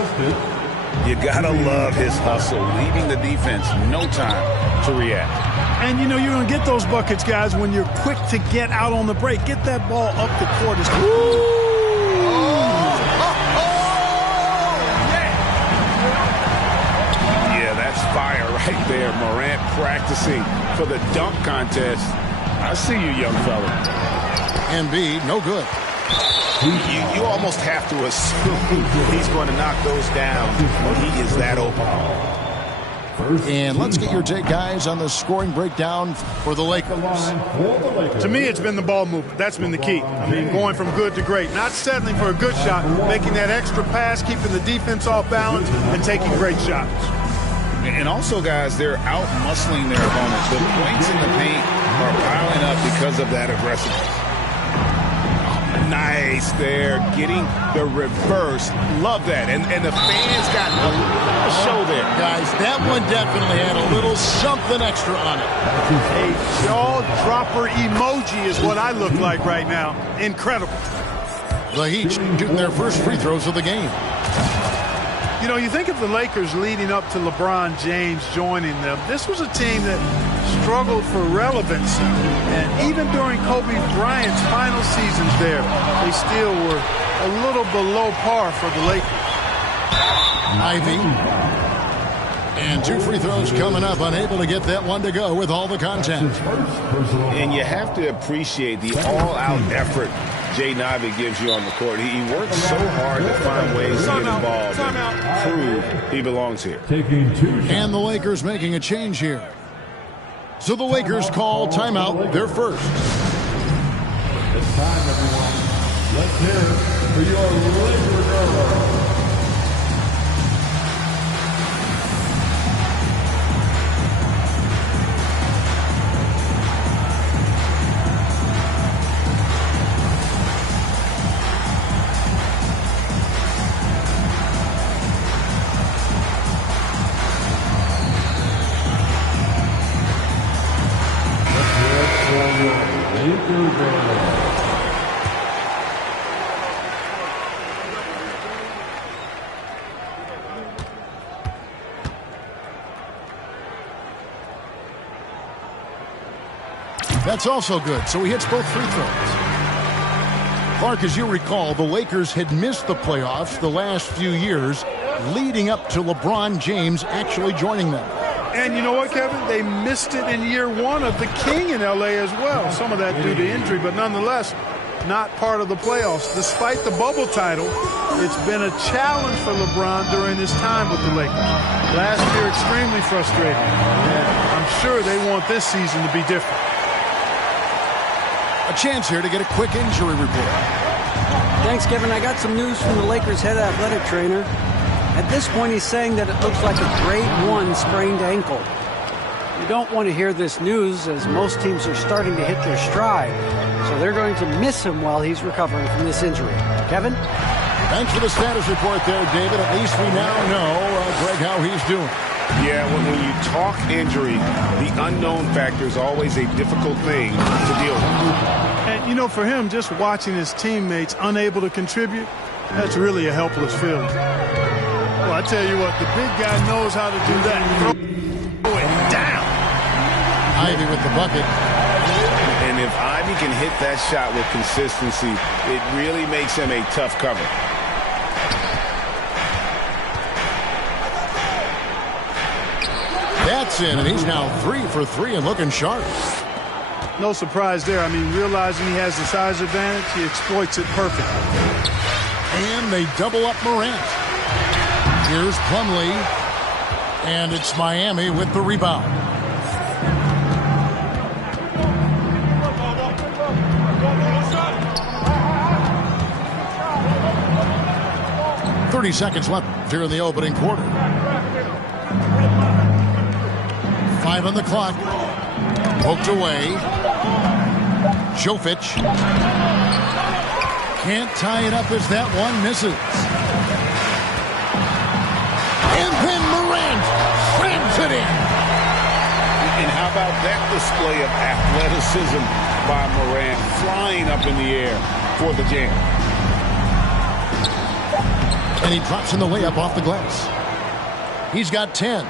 You gotta love his hustle, leaving the defense no time to react. And, you know, you're going to get those buckets, guys, when you're quick to get out on the break. Get that ball up the court. Yeah, that's fire right there. Morant practicing for the dunk contest. I see you, young fella. Embiid, no good. You almost have to assume he's going to knock those down when he is that open. And let's get your take, guys, on the scoring breakdown for the Lakers. To me, it's been the ball movement. That's been the key. I mean, going from good to great. Not settling for a good shot, making that extra pass, keeping the defense off balance, and taking great shots. And also, guys, they're out-muscling their opponents. The points in the paint are piling up because of that aggressiveness. Nice there, getting the reverse. Love that. And the fans got a show there. Guys, that one definitely had a little something extra on it. A jaw-dropper emoji is what I look like right now. Incredible. The Heat shooting their first free throws of the game. You know, you think of the Lakers leading up to LeBron James joining them. This was a team that struggled for relevancy. And even during Kobe Bryant's final seasons there, they still were a little below par for the Lakers. Ivy. And 2 free throws coming up. Unable to get that one to go with all the contact. And you have to appreciate the all-out effort Jaden Ivey gives you on the court. He works so hard to find ways to get involved and prove he belongs here. And the Lakers making a change here. So the Lakers call timeout, their first. It's time, everyone. Let's hear it for your Laker girl. That's also good, so he hits both free throws. Clark, as you recall, the Lakers had missed the playoffs the last few years, leading up to LeBron James actually joining them. And you know what, Kevin? They missed it in year 1 of the King in L.A. as well. Some of that due to injury, but nonetheless, not part of the playoffs. Despite the bubble title, it's been a challenge for LeBron during his time with the Lakers. Last year, extremely frustrating. And I'm sure they want this season to be different. A chance here to get a quick injury report. Thanks, Kevin. I got some news from the Lakers head athletic trainer. At this point, he's saying that it looks like a grade 1 sprained ankle. You don't want to hear this news, as most teams are starting to hit their stride. So they're going to miss him while he's recovering from this injury. Kevin? Thanks for the status report there, David. At least we now know, Greg, how he's doing. Yeah, when you talk injury, the unknown factor is always a difficult thing to deal with. And, you know, for him, just watching his teammates unable to contribute, that's really a helpless feeling. Well, I tell you what, the big guy knows how to do that. Throw it down. Ivy with the bucket. And if Ivy can hit that shot with consistency, it really makes him a tough cover. puts in, and he's now 3 for 3 and looking sharp. No surprise there. I mean, realizing he has the size advantage, he exploits it perfectly. And they double up Morant. Here's Plumlee. And it's Miami with the rebound. "30 seconds left here in the opening quarter. 5 on the clock. Poked away. Jovic. Can't tie it up as that one misses. And then Morant slams it in. And how about that display of athleticism by Morant, flying up in the air for the jam. And he drops in the layup off the glass. He's got 10.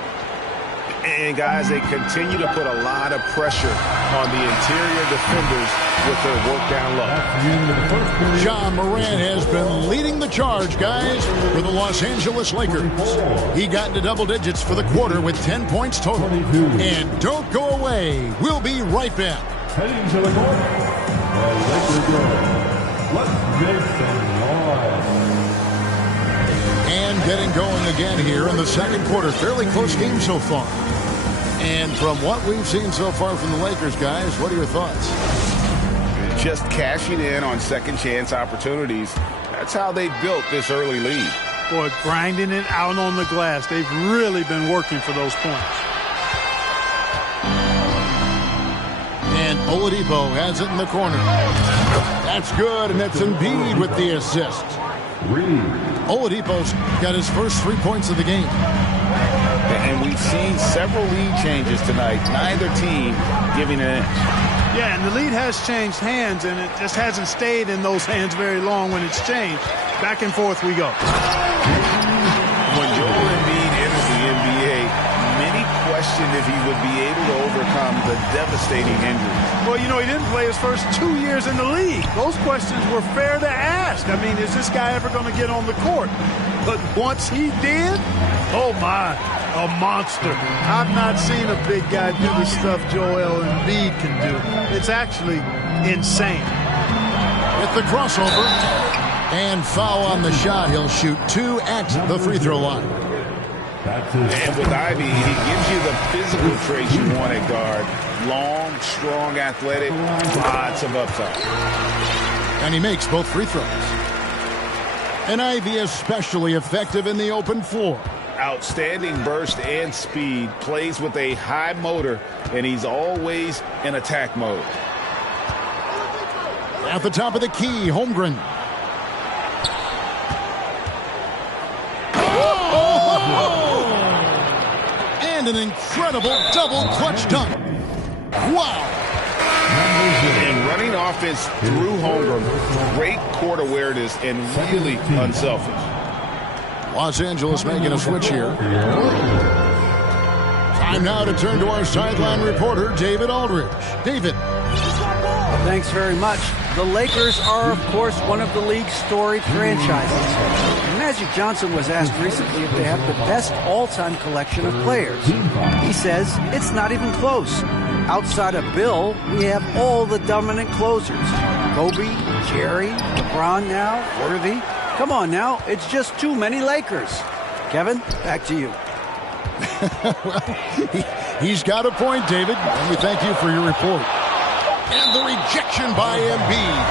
And guys, they continue to put a lot of pressure on the interior defenders with their work down low. Ja Morant has been leading the charge, guys, for the Los Angeles Lakers. He got into double digits for the quarter with 10 points total. And don't go away. We'll be right back. Heading to the court, the Lakers girls. Let's make some noise. And getting going again here in the second quarter. Fairly close game so far. And from what we've seen so far from the Lakers, guys, what are your thoughts? Just cashing in on second chance opportunities. That's how they built this early lead. Boy, grinding it out on the glass. They've really been working for those points. And Oladipo has it in the corner. That's good, and that's Embiid with the assist. Oladipo's got his first 3 points of the game. And we've seen several lead changes tonight. Neither team giving an inch. Yeah, and the lead has changed hands, and it just hasn't stayed in those hands very long when it's changed. Back and forth we go. When Joel Embiid entered the NBA, many questioned if he would be able to overcome the devastating injuries. Well, you know, he didn't play his first 2 years in the league. Those questions were fair to ask. I mean, is this guy ever going to get on the court? But once he did, oh my, a monster. I've not seen a big guy do the stuff Joel Embiid can do. It's actually insane. With the crossover and foul on the shot, he'll shoot 2 at the free throw line. And with Ivy, he gives you the physical traits you want at guard. Long, strong, athletic, lots of upside. And he makes both free throws. And Ivy especially effective in the open floor. Outstanding burst and speed, plays with a high motor, and he's always in attack mode. At the top of the key, Holmgren. And an incredible double clutch dunk. Wow. And running offense through Holmgren, great court awareness and really unselfish. Los Angeles making a switch here. Time now to turn to our sideline reporter, David Aldridge. David. Thanks very much. The Lakers are, of course, one of the league's storied franchises. Magic Johnson was asked recently if they have the best all-time collection of players. He says it's not even close. Outside of Bill, we have all the dominant closers. Kobe, Jerry, LeBron now, Worthy. Come on now, it's just too many Lakers. Kevin, back to you. Well, he's got a point, David, and we thank you for your report. And the rejection by Embiid.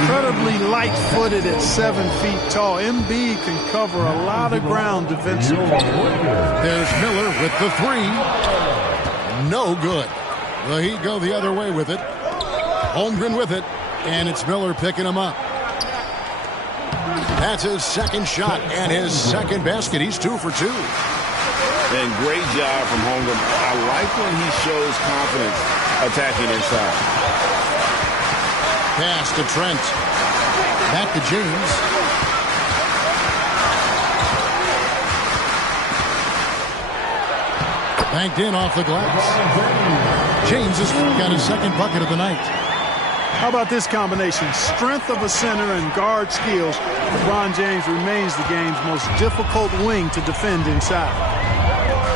Incredibly light-footed at 7 feet tall. Embiid can cover a lot of ground defensively. There's Miller with the 3. No good. The Heat go the other way with it. Holmgren with it, and it's Miller picking him up. That's his second shot and his second basket. He's 2 for 2. And great job from Holmgren. I like when he shows confidence attacking inside. Pass to Trent. Back to James. Banked in off the glass. James has got his second bucket of the night. How about this combination? Strength of a center and guard skills. LeBron James remains the game's most difficult wing to defend inside.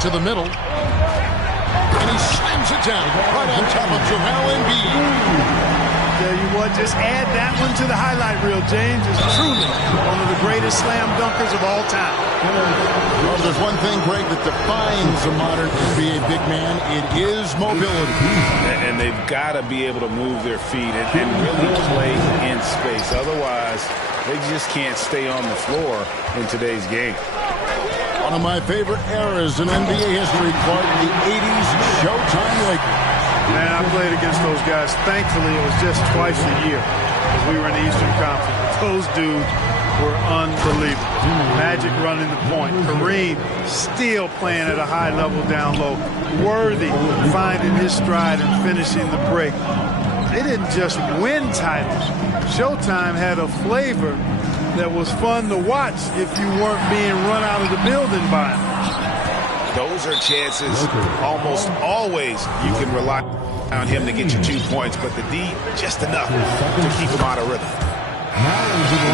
to the middle. And he slams it down right on top of Joel Embiid. Tell you what, just add that one to the highlight reel. James is truly one of the greatest slam dunkers of all time. Well, there's one thing, Greg, that defines a modern NBA big man. It is mobility. And they've got to be able to move their feet and really play in space. Otherwise, they just can't stay on the floor in today's game. One of my favorite eras in NBA history, Clark, the 80s Showtime Lakers. Man, I played against those guys. Thankfully, it was just twice a year because we were in the Eastern Conference. Those dudes were unbelievable. Magic running the point. Kareem still playing at a high level down low. Worthy finding his stride and finishing the break. They didn't just win titles. Showtime had a flavor that was fun to watch if you weren't being run out of the building by them. Those are chances almost always you can rely on him to get you 2 points, but the D just enough to keep him out of rhythm.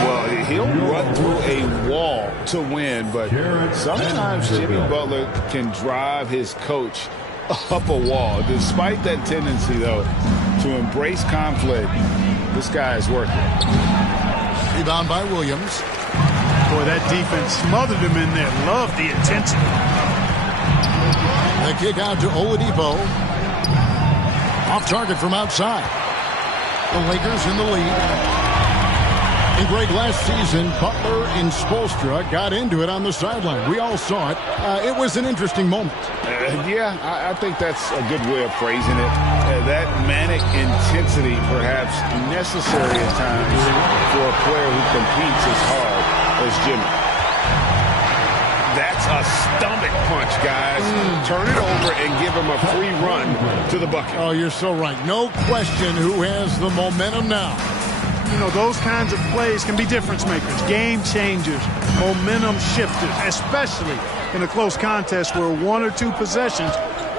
Well, he'll run through a wall to win, but sometimes Jimmy Butler can drive his coach up a wall. Despite that tendency, though, to embrace conflict, this guy is working. Rebound by Williams. Boy, that defense smothered him in there. Love the intensity. The kick out to Oladipo. Off target from outside. The Lakers in the lead. And Greg, last season, Butler and Spoelstra got into it on the sideline. We all saw it. It was an interesting moment. Yeah, I think that's a good way of phrasing it. That manic intensity perhaps necessary at times for a player who competes as hard as Jimmy. That's a stomach punch, guys. Turn it over and give him a free run to the bucket. Oh, you're so right. No question who has the momentum now. You know, those kinds of plays can be difference makers, game changers, momentum shifters, especially in a close contest where 1 or 2 possessions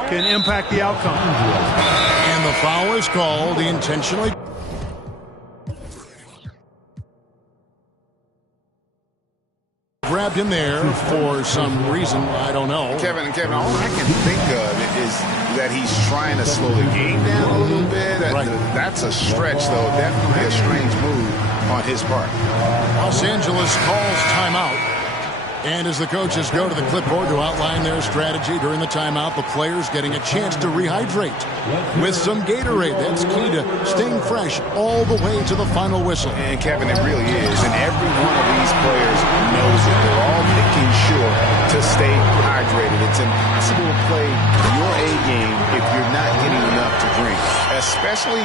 can impact the outcome. And the foul is called intentionally. Grabbed him there for some reason, I don't know. Kevin, all I can think of is that he's trying to slow the game down a little bit. Right. That's a stretch, though. Definitely a strange move on his part. Los Angeles calls timeout. And as the coaches go to the clipboard to outline their strategy during the timeout, the players getting a chance to rehydrate with some Gatorade. That's key to staying fresh all the way to the final whistle. And, Kevin, it really is. And every one of these players knows it. They're all making sure to stay hydrated. It's impossible to play your A game if you're not getting enough to drink, especially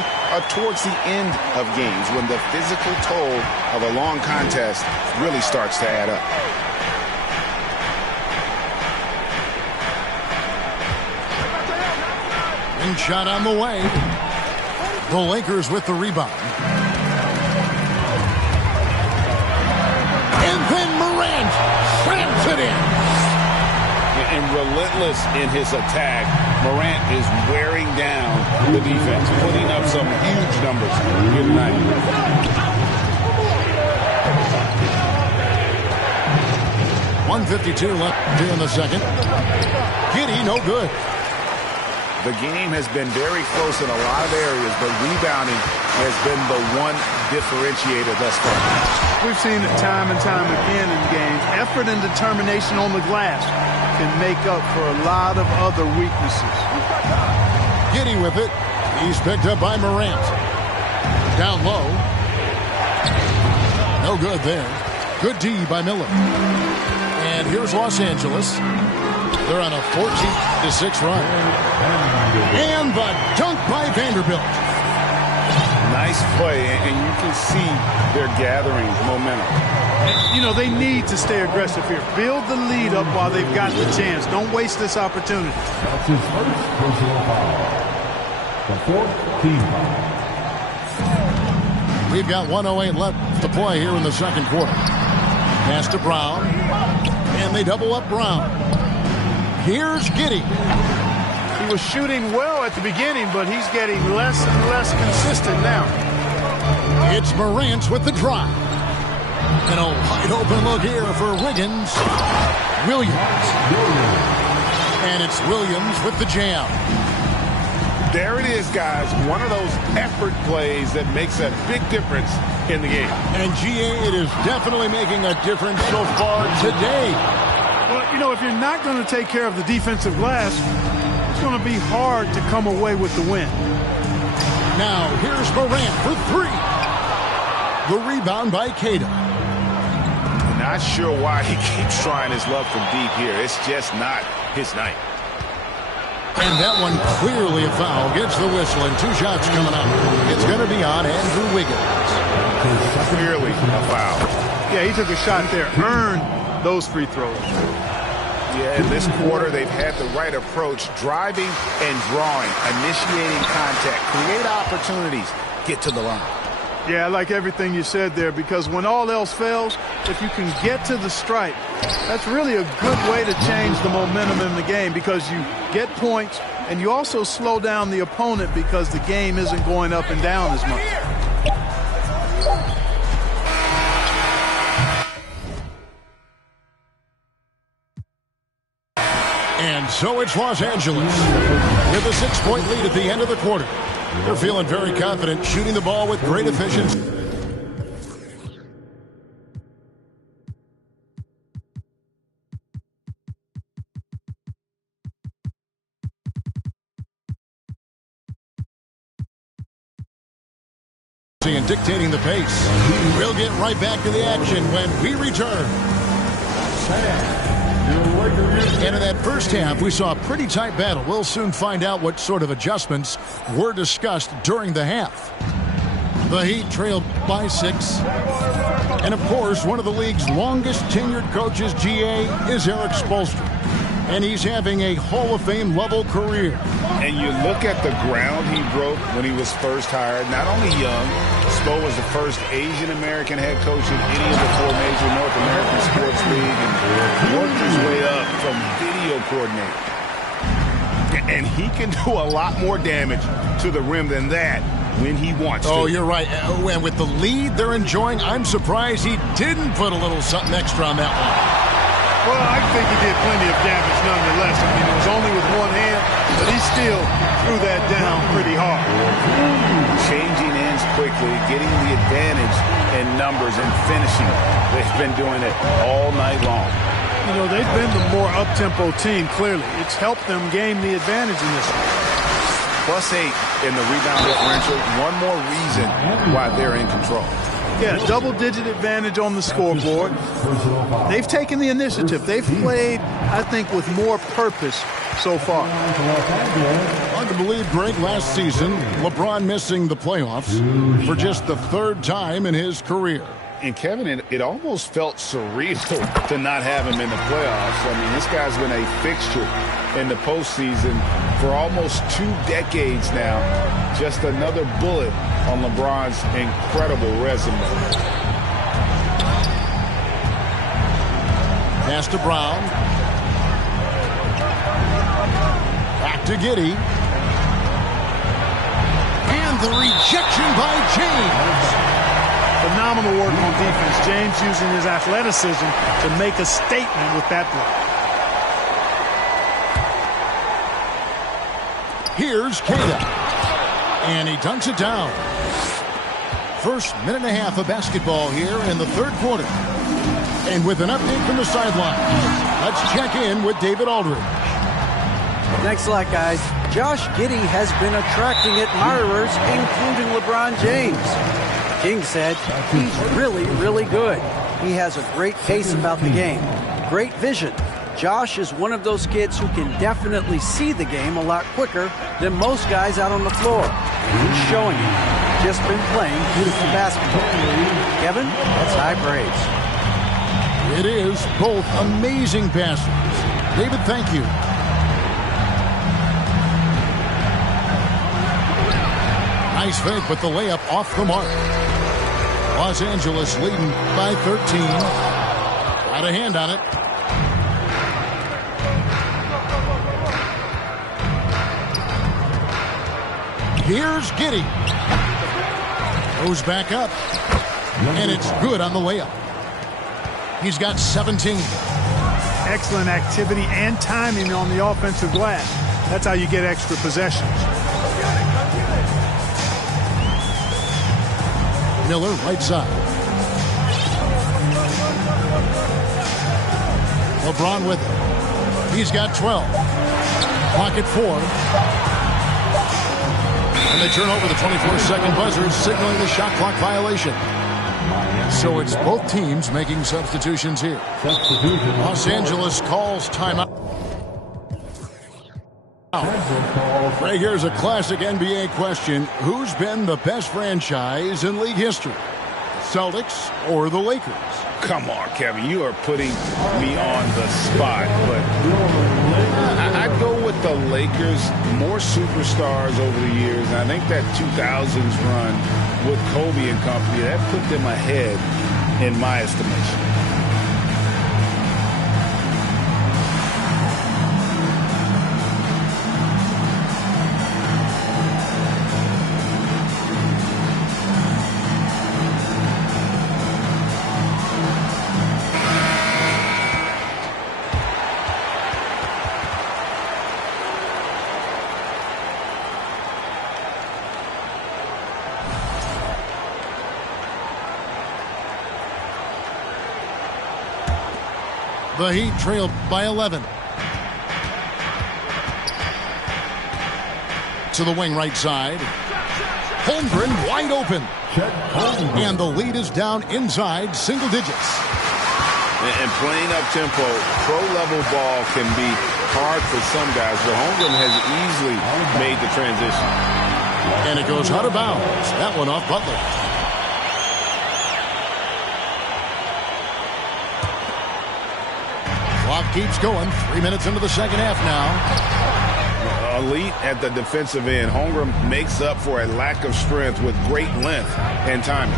towards the end of games when the physical toll of a long contest really starts to add up. And shot on the way. The Lakers with the rebound. And then Morant slams it in. And relentless in his attack, Morant is wearing down the defense, putting up some huge numbers here tonight. .152 left here in the second. Giddey, no good. The game has been very close in a lot of areas, but rebounding has been the one differentiator thus far. We've seen it time and time again in games. Effort and determination on the glass can make up for a lot of other weaknesses. Giddey with it. He's picked up by Morant. Down low. No good there. Good D by Miller. And here's Los Angeles. They're on a 14-6 run. And the dunk by Vanderbilt. Nice play, and you can see they're gathering momentum. You know, they need to stay aggressive here. Build the lead up while they've got the chance. Don't waste this opportunity. That's his first personal foul. The 4th team foul. We've got 1:08 left to play here in the second quarter. Pass to Brown. And they double up Brown. Here's Giddey. He was shooting well at the beginning, but he's getting less and less consistent now. It's Morant with the drive. And a wide open look here for Wiggins. Williams. And it's Williams with the jam. There it is, guys. One of those effort plays that makes a big difference in the game. And GA, it is definitely making a difference so far today. Well, you know, if you're not going to take care of the defensive glass, it's going to be hard to come away with the win. Now, here's Morant for three. The rebound by Cato. Not sure why he keeps trying his luck from deep here. It's just not his night. And that one clearly a foul. Gets the whistle and 2 shots coming up. It's going to be on Andrew Wiggins. Clearly a foul. Yeah, he took a shot there. Earned those free throws. Yeah, in this quarter, they've had the right approach. Driving and drawing. Initiating contact. Create opportunities. Get to the line. Yeah, I like everything you said there, because when all else fails, if you can get to the stripe, that's really a good way to change the momentum in the game, because you get points and you also slow down the opponent because the game isn't going up and down as much. And so it's Los Angeles with a 6-point lead at the end of the quarter. They're feeling very confident, shooting the ball with great efficiency. And dictating the pace. We'll get right back to the action when we return. And in that first half, we saw a pretty tight battle. We'll soon find out what sort of adjustments were discussed during the half. The Heat trailed by 6. And, of course, one of the league's longest tenured coaches, GA, is Eric Spoelstra. And he's having a Hall of Fame level career. And you look at the ground he broke when he was first hired. Not only young, Spo was the first Asian-American head coach in any of the 4 major North American sports leagues, and worked his way up from video coordinator. And he can do a lot more damage to the rim than that when he wants to. Oh, you're right. And with the lead they're enjoying, I'm surprised he didn't put a little something extra on that one. Well, I think he did plenty of damage nonetheless. I mean, it was only with one hand, but he still threw that down pretty hard. Changing ends quickly, getting the advantage in numbers and finishing. They've been doing it all night long. You know, they've been the more up-tempo team, clearly. It's helped them gain the advantage in this one. +8 in the rebound differential. One more reason why they're in control. Yeah, double-digit advantage on the scoreboard. They've taken the initiative. They've played, I think, with more purpose so far. Hard to believe, Greg, last season, LeBron missing the playoffs for just the 3rd time in his career. And, Kevin, it almost felt surreal to not have him in the playoffs. I mean, this guy's been a fixture in the postseason for almost 2 decades now. Just another bullet on LeBron's incredible resume. Pass to Brown. Back to Giddey. And the rejection by James. Phenomenal work on defense. James using his athleticism to make a statement with that block. Here's Cato. And he dunks it down. First minute and a half of basketball here in the 3rd quarter. And with an update from the sideline, let's check in with David Aldridge. Thanks a lot, guys. Josh Giddey has been attracting admirers, including LeBron James. King said he's really, really good. He has a great pace about the game, great vision. Josh is one of those kids who can definitely see the game a lot quicker than most guys out on the floor. He's showing it. Just been playing beautiful basketball. Kevin, that's high praise. It is both amazing passes. David, thank you. Nice fake, but the layup off the mark. Los Angeles leading by 13. Got a hand on it. Here's Giddey. Goes back up. And it's good on the layup. He's got 17. excellent activity and timing on the offensive glass. That's how you get extra possessions. Miller, right side. LeBron with it. He's got 12. Clock at 4. And they turn over the 24-second buzzer, signaling the shot clock violation. So it's both teams making substitutions here. Los Angeles calls timeout. Right, here's a classic NBA question. Who's been the best franchise in league history? Celtics or the Lakers? Come on, Kevin. You are putting me on the spot. But I'd go with the Lakers. More superstars over the years. And I think that 2000s run with Kobe and company, that put them ahead in my estimation. The Heat trailed by 11. To the wing right side. Holmgren wide open. And the lead is down inside single digits. And playing up tempo, pro-level ball can be hard for some guys, but Holmgren has easily made the transition. And it goes out of bounds. That one off Butler. Clock keeps going. 3 minutes into the second half now. Elite at the defensive end. Holmgren makes up for a lack of strength with great length and timing.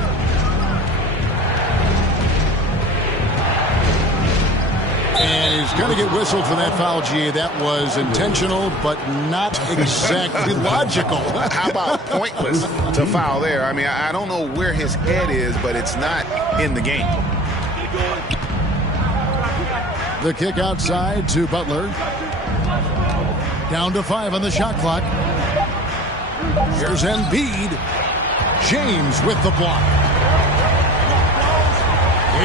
And he's going to get whistled for that foul, G. That was intentional, but not exactly logical. How about pointless to foul there? I mean, I don't know where his head is, but it's not in the game. The kick outside to Butler. Down to 5 on the shot clock. Here's Embiid. James with the block.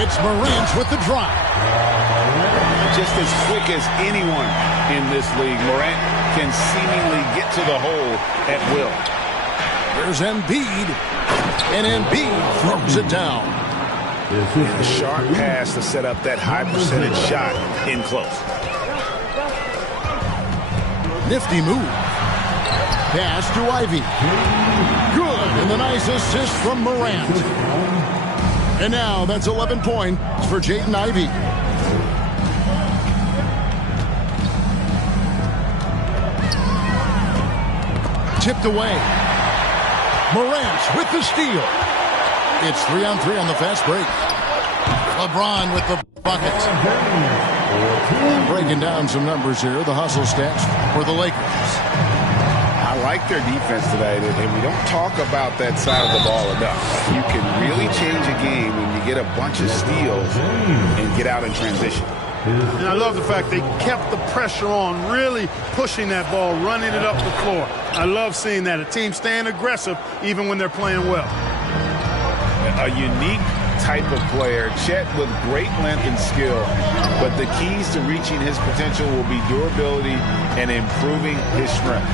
It's Morant with the drop. Just as quick as anyone in this league, Morant can seemingly get to the hole at will. There's Embiid. And Embiid throws it down. A sharp pass to set up that high percentage shot in close. Nifty move. Pass to Ivy. Good. And the nice assist from Morant. And now that's 11 points for Jaden Ivey. Tipped away. Morant with the steal. It's 3-on-3 on the fast break. LeBron with the bucket. Breaking down some numbers here. The hustle stats for the Lakers. I like their defense today, and we don't talk about that side of the ball enough. You can really change a game when you get a bunch of steals and get out in transition. And I love the fact they kept the pressure on, really pushing that ball, running it up the floor. I love seeing that. A team staying aggressive even when they're playing well. A unique type of player, Chet with great length and skill, but the keys to reaching his potential will be durability and improving his strength.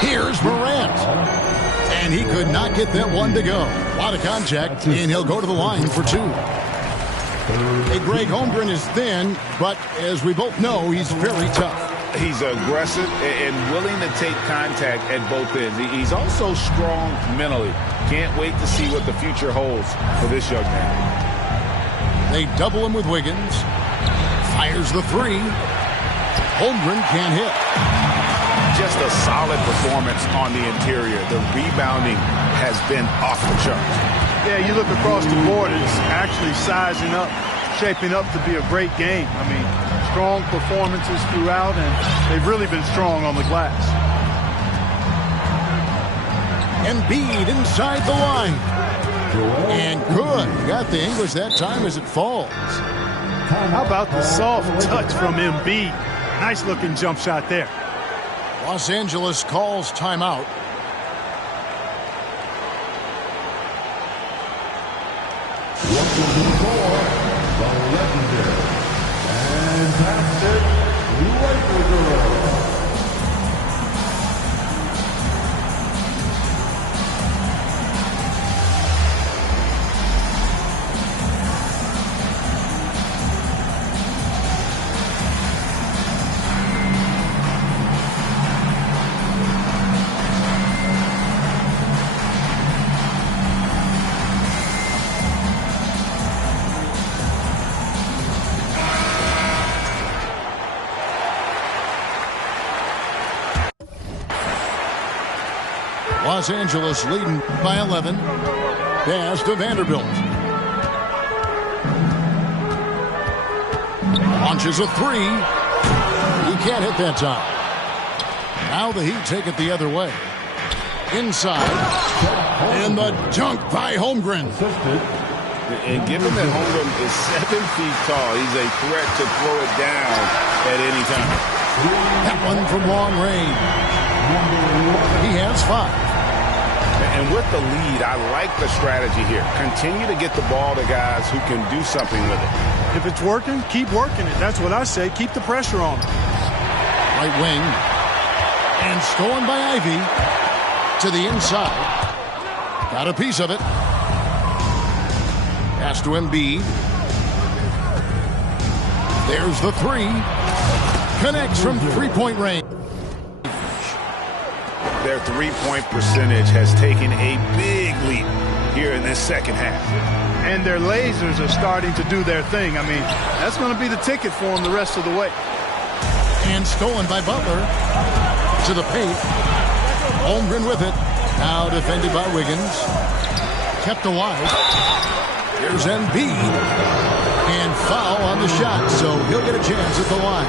Here's Morant. And he could not get that one to go. A lot of contact, and he'll go to the line for 2. Hey, Greg, Holmgren is thin, but as we both know, he's very tough. He's aggressive and willing to take contact at both ends. He's also strong mentally. Can't wait to see what the future holds for this young man. They double him with Wiggins. Fires the 3. Holmgren can't hit. Just a solid performance on the interior. The rebounding has been off the charts. Yeah, you look across the board, it's actually sizing up, shaping up to be a great game. I mean, strong performances throughout, and they've really been strong on the glass. Embiid inside the line. And good. Got the English that time as it falls. How about the soft touch from Embiid? Nice looking jump shot there. Los Angeles calls timeout. Welcome to the floor, the legendary fantastic Laker girl. Los Angeles leading by 11. Pass to Vanderbilt. Launches a three. He can't hit that time. Now the Heat take it the other way. Inside. And the dunk by Holmgren. And given that Holmgren is 7 feet tall, he's a threat to throw it down at any time. That one from long range. He has 5. And with the lead, I like the strategy here. Continue to get the ball to guys who can do something with it. If it's working, keep working it. That's what I say. Keep the pressure on him. Right wing. And stolen by Ivy. To the inside. Got a piece of it. Pass to Embiid. There's the three. Connects from three-point range. Their three-point percentage has taken a big leap here in this second half. And their lasers are starting to do their thing. I mean, that's going to be the ticket for them the rest of the way. And stolen by Butler. To the paint. Holmgren with it. Now defended by Wiggins. Kept alive. Here's Embiid. And foul on the shot, so he'll get a chance at the line.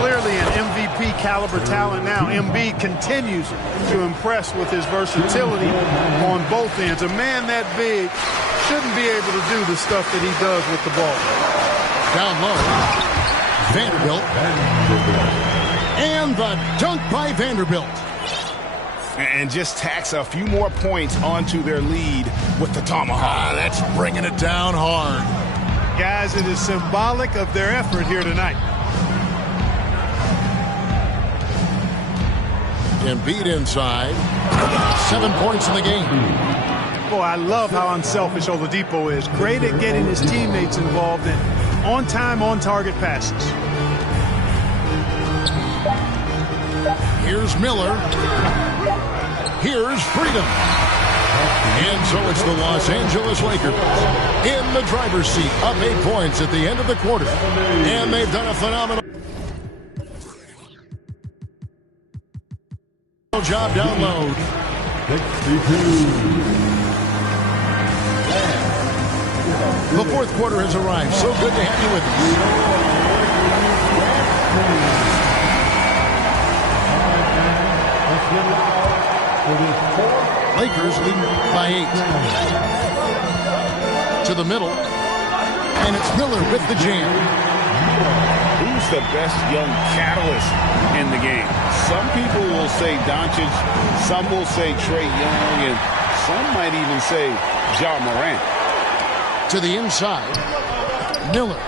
Clearly an MVP caliber talent now. Embiid continues to impress with his versatility on both ends. A man that big shouldn't be able to do the stuff that he does with the ball. Down low. Vanderbilt. And the dunk by Vanderbilt. And just tacks a few more points onto their lead with the tomahawk. That's bringing it down hard. Guys, it is symbolic of their effort here tonight. Embiid inside. 7 points in the game. Boy, I love how unselfish Oladipo is. Great at getting his teammates involved in on-time, on-target passes. Here's Miller. Here's freedom. And so it's the Los Angeles Lakers in the driver's seat, up 8 points at the end of the quarter. And they've done a phenomenal job down low. 62. The fourth quarter has arrived. So good to have you with us. Lakers lead by 8. To the middle. And it's Miller with the jam. Who's the best young catalyst in the game? Some people will say Doncic, some will say Trae Young, and some might even say Ja Morant. To the inside. Miller.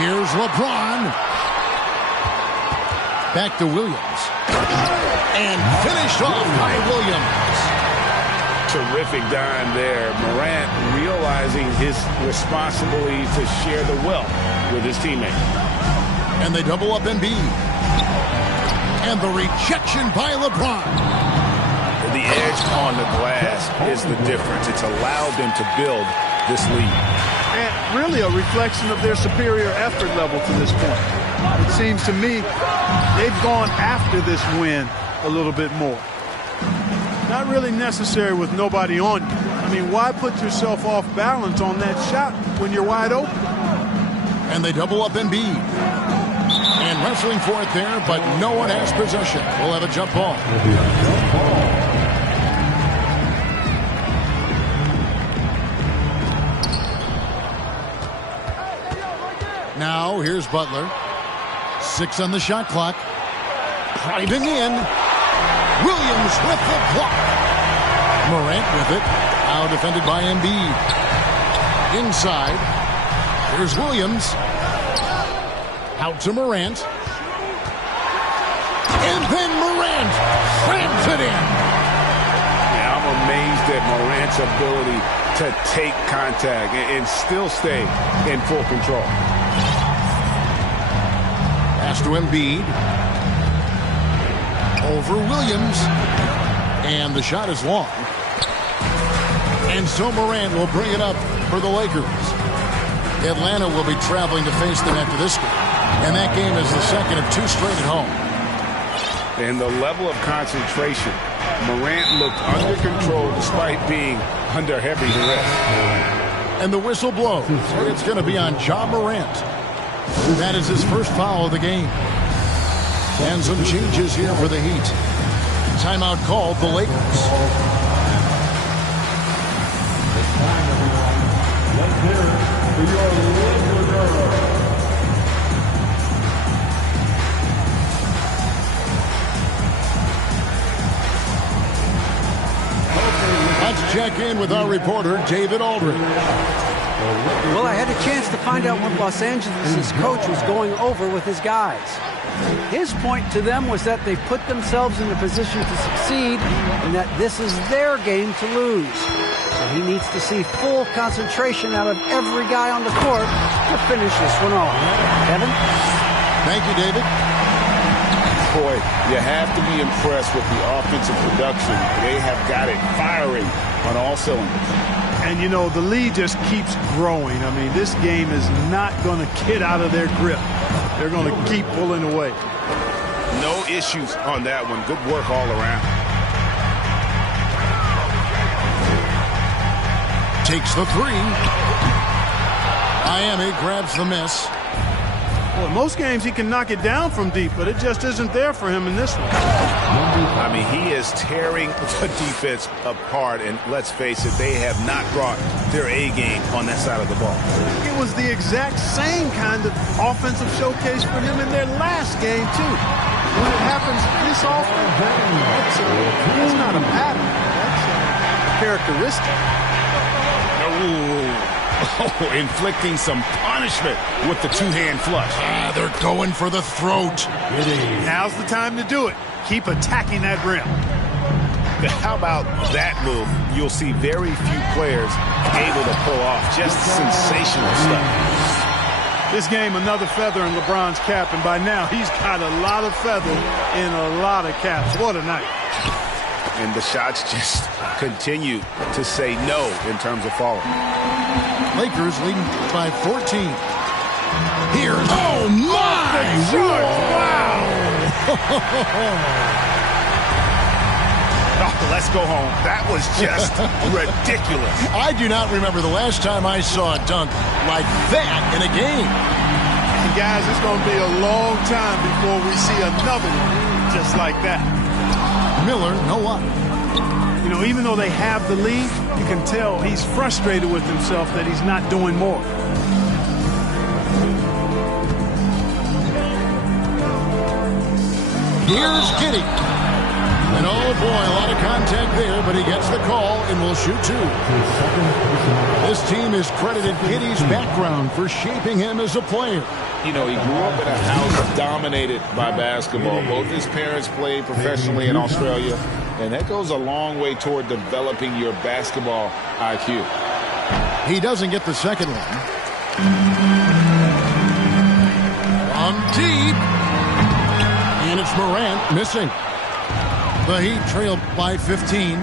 Here's LeBron. Back to Williams. And finished off by Williams. Terrific dime there. Morant realizing his responsibility to share the wealth with his teammate. And they double up Embiid. And the rejection by LeBron. The edge on the glass is the difference. It's allowed them to build this lead. And really a reflection of their superior effort level to this point. It seems to me they've gone after this win a little bit more. Not really necessary with nobody on you. I mean, why put yourself off balance on that shot when you're wide open? And they double up Embiid. And wrestling for it there, but no one has possession. We'll have a jump ball. Here's Butler. 6 on the shot clock. Driving in. Williams with the block. Morant with it. Now defended by Embiid. Inside. Here's Williams. Out to Morant. And then Morant slams it in. Yeah, I'm amazed at Morant's ability to take contact and still stay in full control. Pass to Embiid. Over Williams. And the shot is long. And so Morant will bring it up for the Lakers. Atlanta will be traveling to face them after this game. And that game is the second of 2 straight at home. And the level of concentration. Morant looked under control despite being under heavy duress. And the whistle blows. It's going to be on Ja Morant. That is his first foul of the game. And some changes here for the Heat. Timeout called the Lakers. It's time, everyone. Let's hear it for your Laker girl. Let's check in with our reporter, David Aldridge. Well, I had a chance to find out what Los Angeles' coach was going over with his guys. His point to them was that they put themselves in a position to succeed and that this is their game to lose. So he needs to see full concentration out of every guy on the court to finish this one off. Kevin? Thank you, David. Boy, you have to be impressed with the offensive production. They have got it firing on all cylinders. And, you know, the lead just keeps growing. I mean, this game is not going to get out of their grip. They're going to keep pulling away. No issues on that one. Good work all around. Takes the 3. Miami grabs the miss. Well, in most games he can knock it down from deep, but it just isn't there for him in this one. I mean, he is tearing the defense apart, and let's face it, they have not brought their A game on that side of the ball. It was the exact same kind of offensive showcase for him in their last game, too. When it happens this often, that's not a pattern. That's a characteristic. Oh, inflicting some punishment with the 2-hand flush. They're going for the throat. Now's the time to do it. Keep attacking that rim. How about that move? You'll see very few players able to pull off just sensational stuff. This game, another feather in LeBron's cap, and by now he's got a lot of feather in a lot of caps. What a night. And the shots just continue to say no in terms of falling. Lakers leading by 14. Here's, oh my! Wow! Oh, let's go home. That was just ridiculous. I do not remember the last time I saw a dunk like that in a game. And guys, it's going to be a long time before we see another one just like that. Miller, no luck. You know, even though they have the lead, you can tell he's frustrated with himself that he's not doing more. Here's Giddey. And oh boy, a lot of contact there, but he gets the call and will shoot 2. This team has credited Giddey's background for shaping him as a player. You know, he grew up in a house dominated by basketball. Both his parents played professionally in Australia, and that goes a long way toward developing your basketball IQ. He doesn't get the second one. From deep. And it's Morant missing. The Heat trail by 15.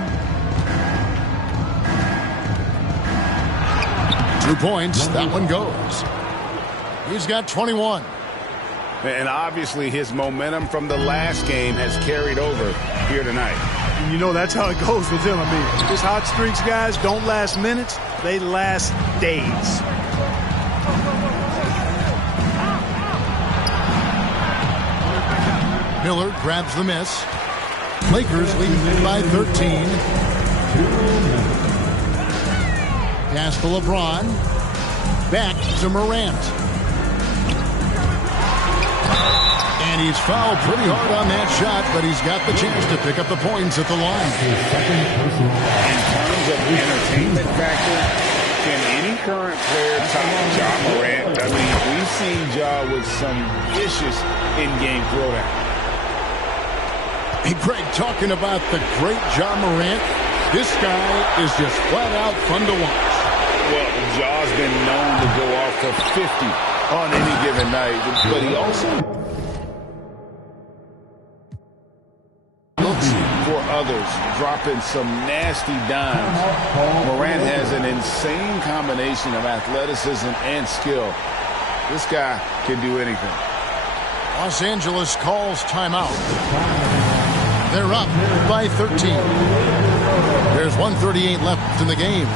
2 points. That one goes. He's got 21. And obviously his momentum from the last game has carried over here tonight. And you know, that's how it goes with him. I mean, his hot streaks, guys, don't last minutes. They last days. Miller grabs the miss. Lakers leading by 13. Pass to LeBron. Back to Morant. And he's fouled pretty hard on that shot, but he's got the chance to pick up the points at the line. In terms of entertainment factor, can any current player top Ja Morant? I mean, we've seen Ja with some vicious in-game throwdown. Hey, Greg, talking about the great Ja Morant, this guy is just flat out fun to watch. Well, Ja's been known to go off for 50 on any given night, but he also looks for others, dropping some nasty dimes. Morant has an insane combination of athleticism and skill. This guy can do anything. Los Angeles calls timeout. They're up by 13. There's 1:38 left in the game.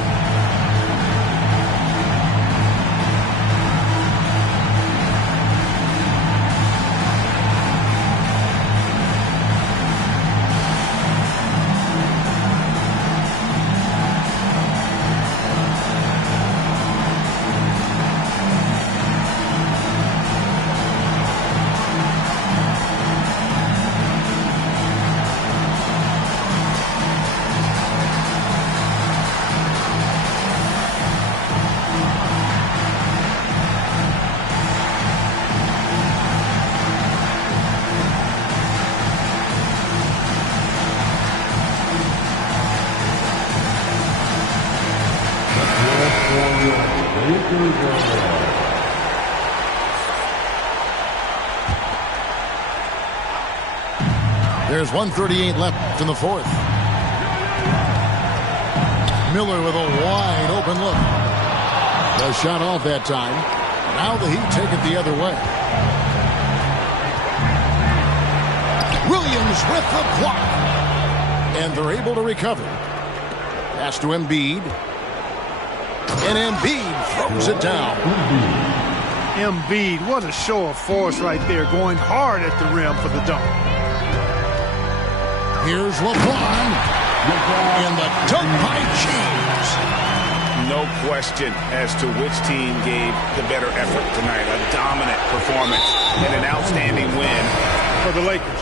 There's 1:38 left in the fourth. Miller with a wide open look. The shot off that time. Now the Heat take it the other way. Williams with the block. And they're able to recover. Pass to Embiid. And Embiid throws it down. Embiid, what a show of force right there, going hard at the rim for the dunk. Here's LeBron. And the dunk by James. No question as to which team gave the better effort tonight. A dominant performance and an outstanding win for the Lakers.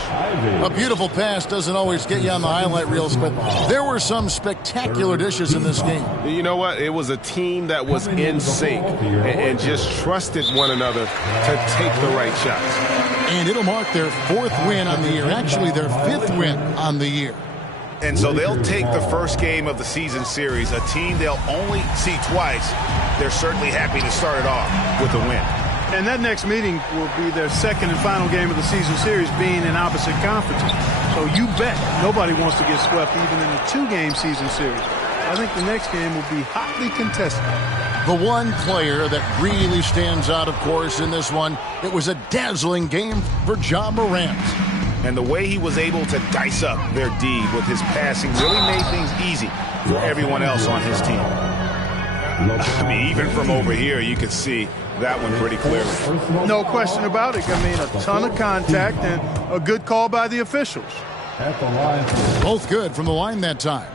A beautiful pass doesn't always get you on the highlight reels, but there were some spectacular dishes in this game. You know what? It was a team that was in sync and just trusted one another to take the right shots. And it'll mark their fourth win on the year, actually their fifth win on the year. And so they'll take the first game of the season series, a team they'll only see twice. They're certainly happy to start it off with a win. And that next meeting will be their second and final game of the season series, being in opposite conferences. So you bet nobody wants to get swept even in a two-game season series. I think the next game will be hotly contested. The one player that really stands out, of course, in this one, it was a dazzling game for Ja Morant. And the way he was able to dice up their D with his passing really made things easy for everyone else on his team. I mean, even from over here, you could see that one pretty clearly. No question about it. I mean, a ton of contact and a good call by the officials. Both good from the line that time.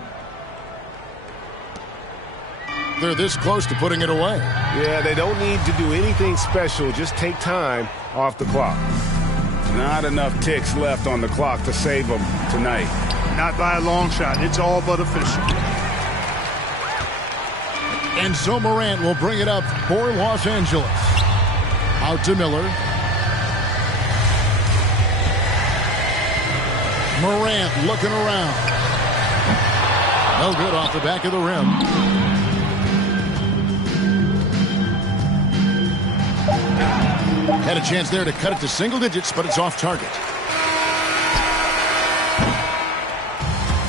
They're this close to putting it away. Yeah, they don't need to do anything special. Just take time off the clock. Not enough ticks left on the clock to save them tonight. Not by a long shot. It's all but official. And so Morant will bring it up for Los Angeles. Out to Miller. Morant looking around. No good off the back of the rim. Had a chance there to cut it to single digits, but it's off target.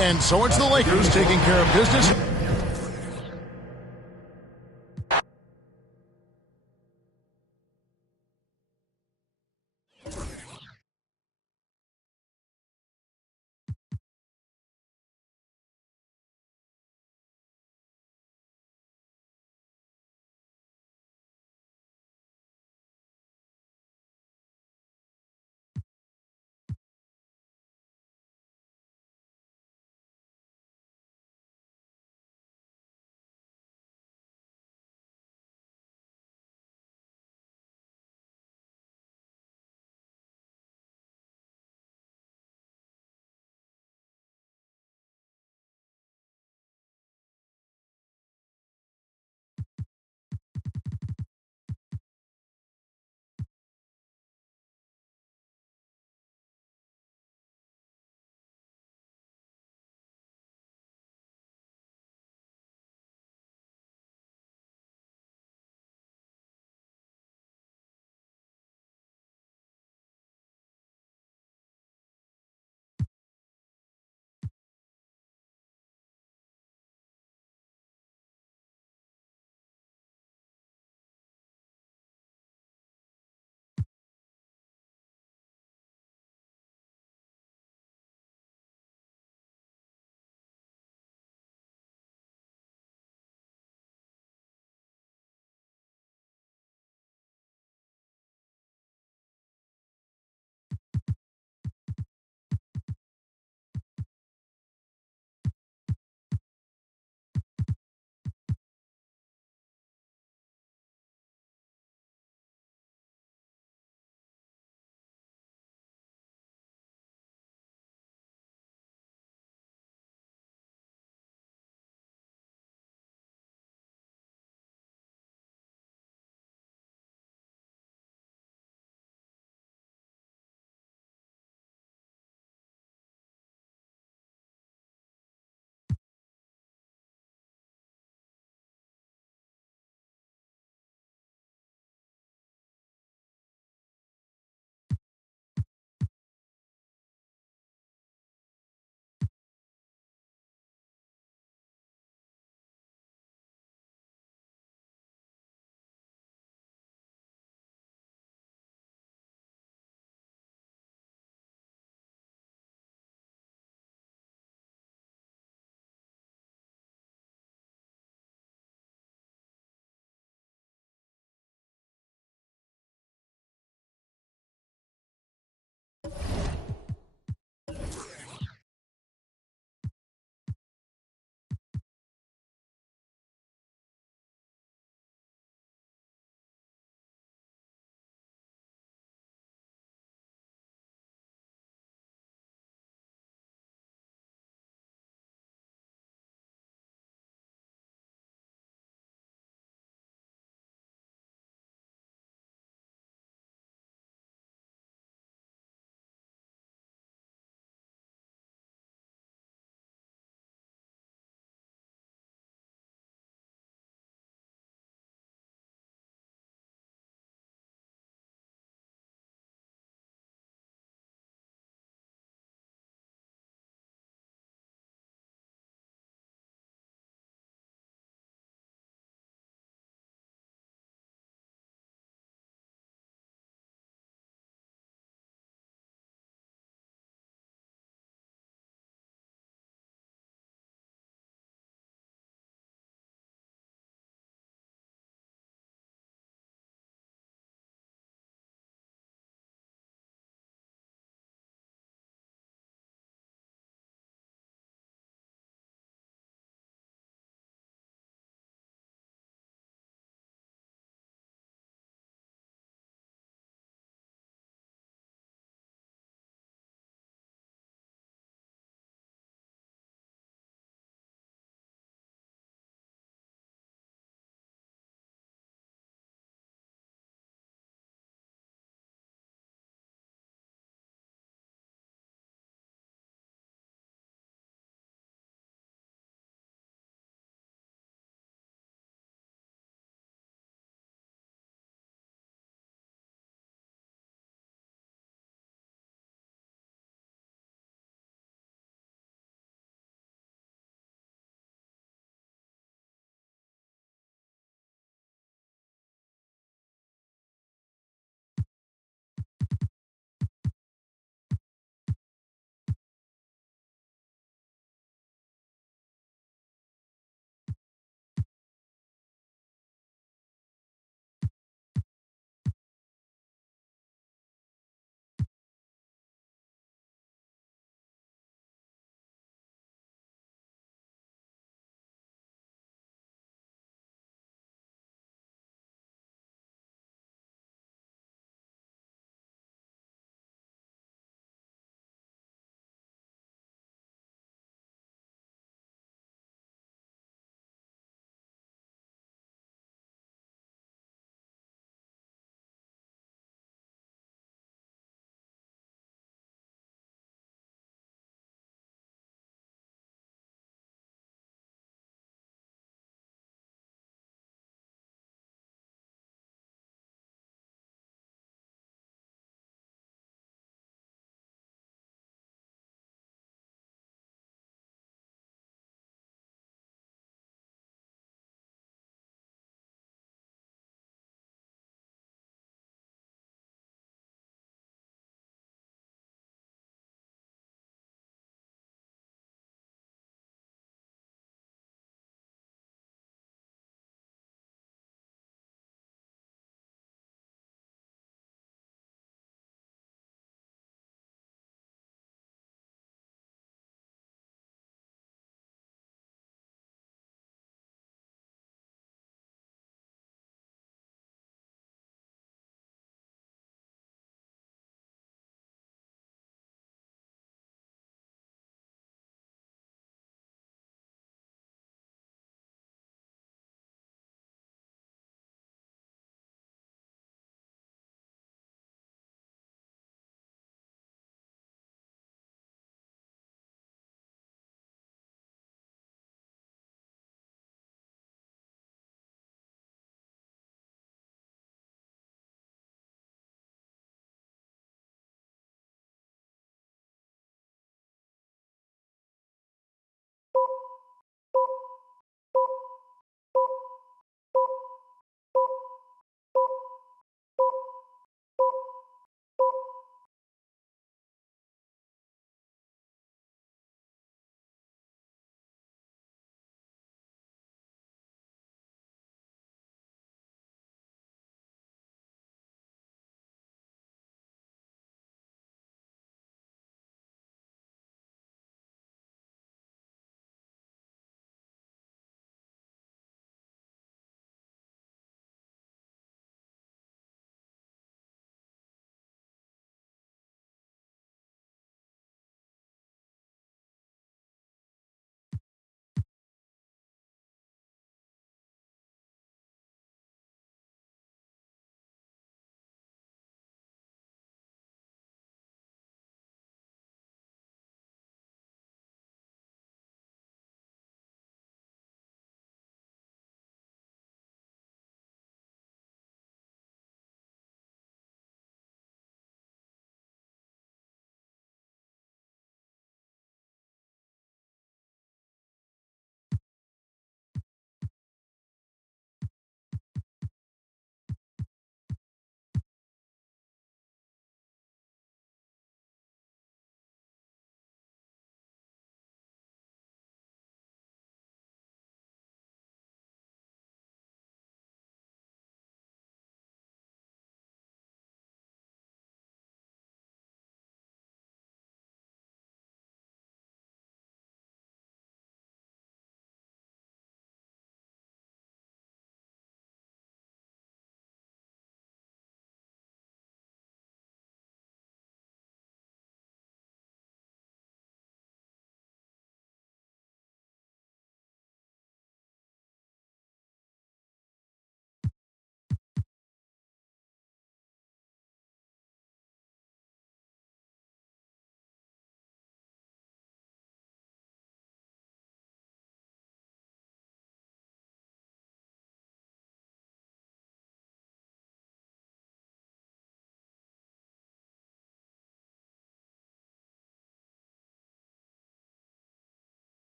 And so it's the Lakers taking care of business.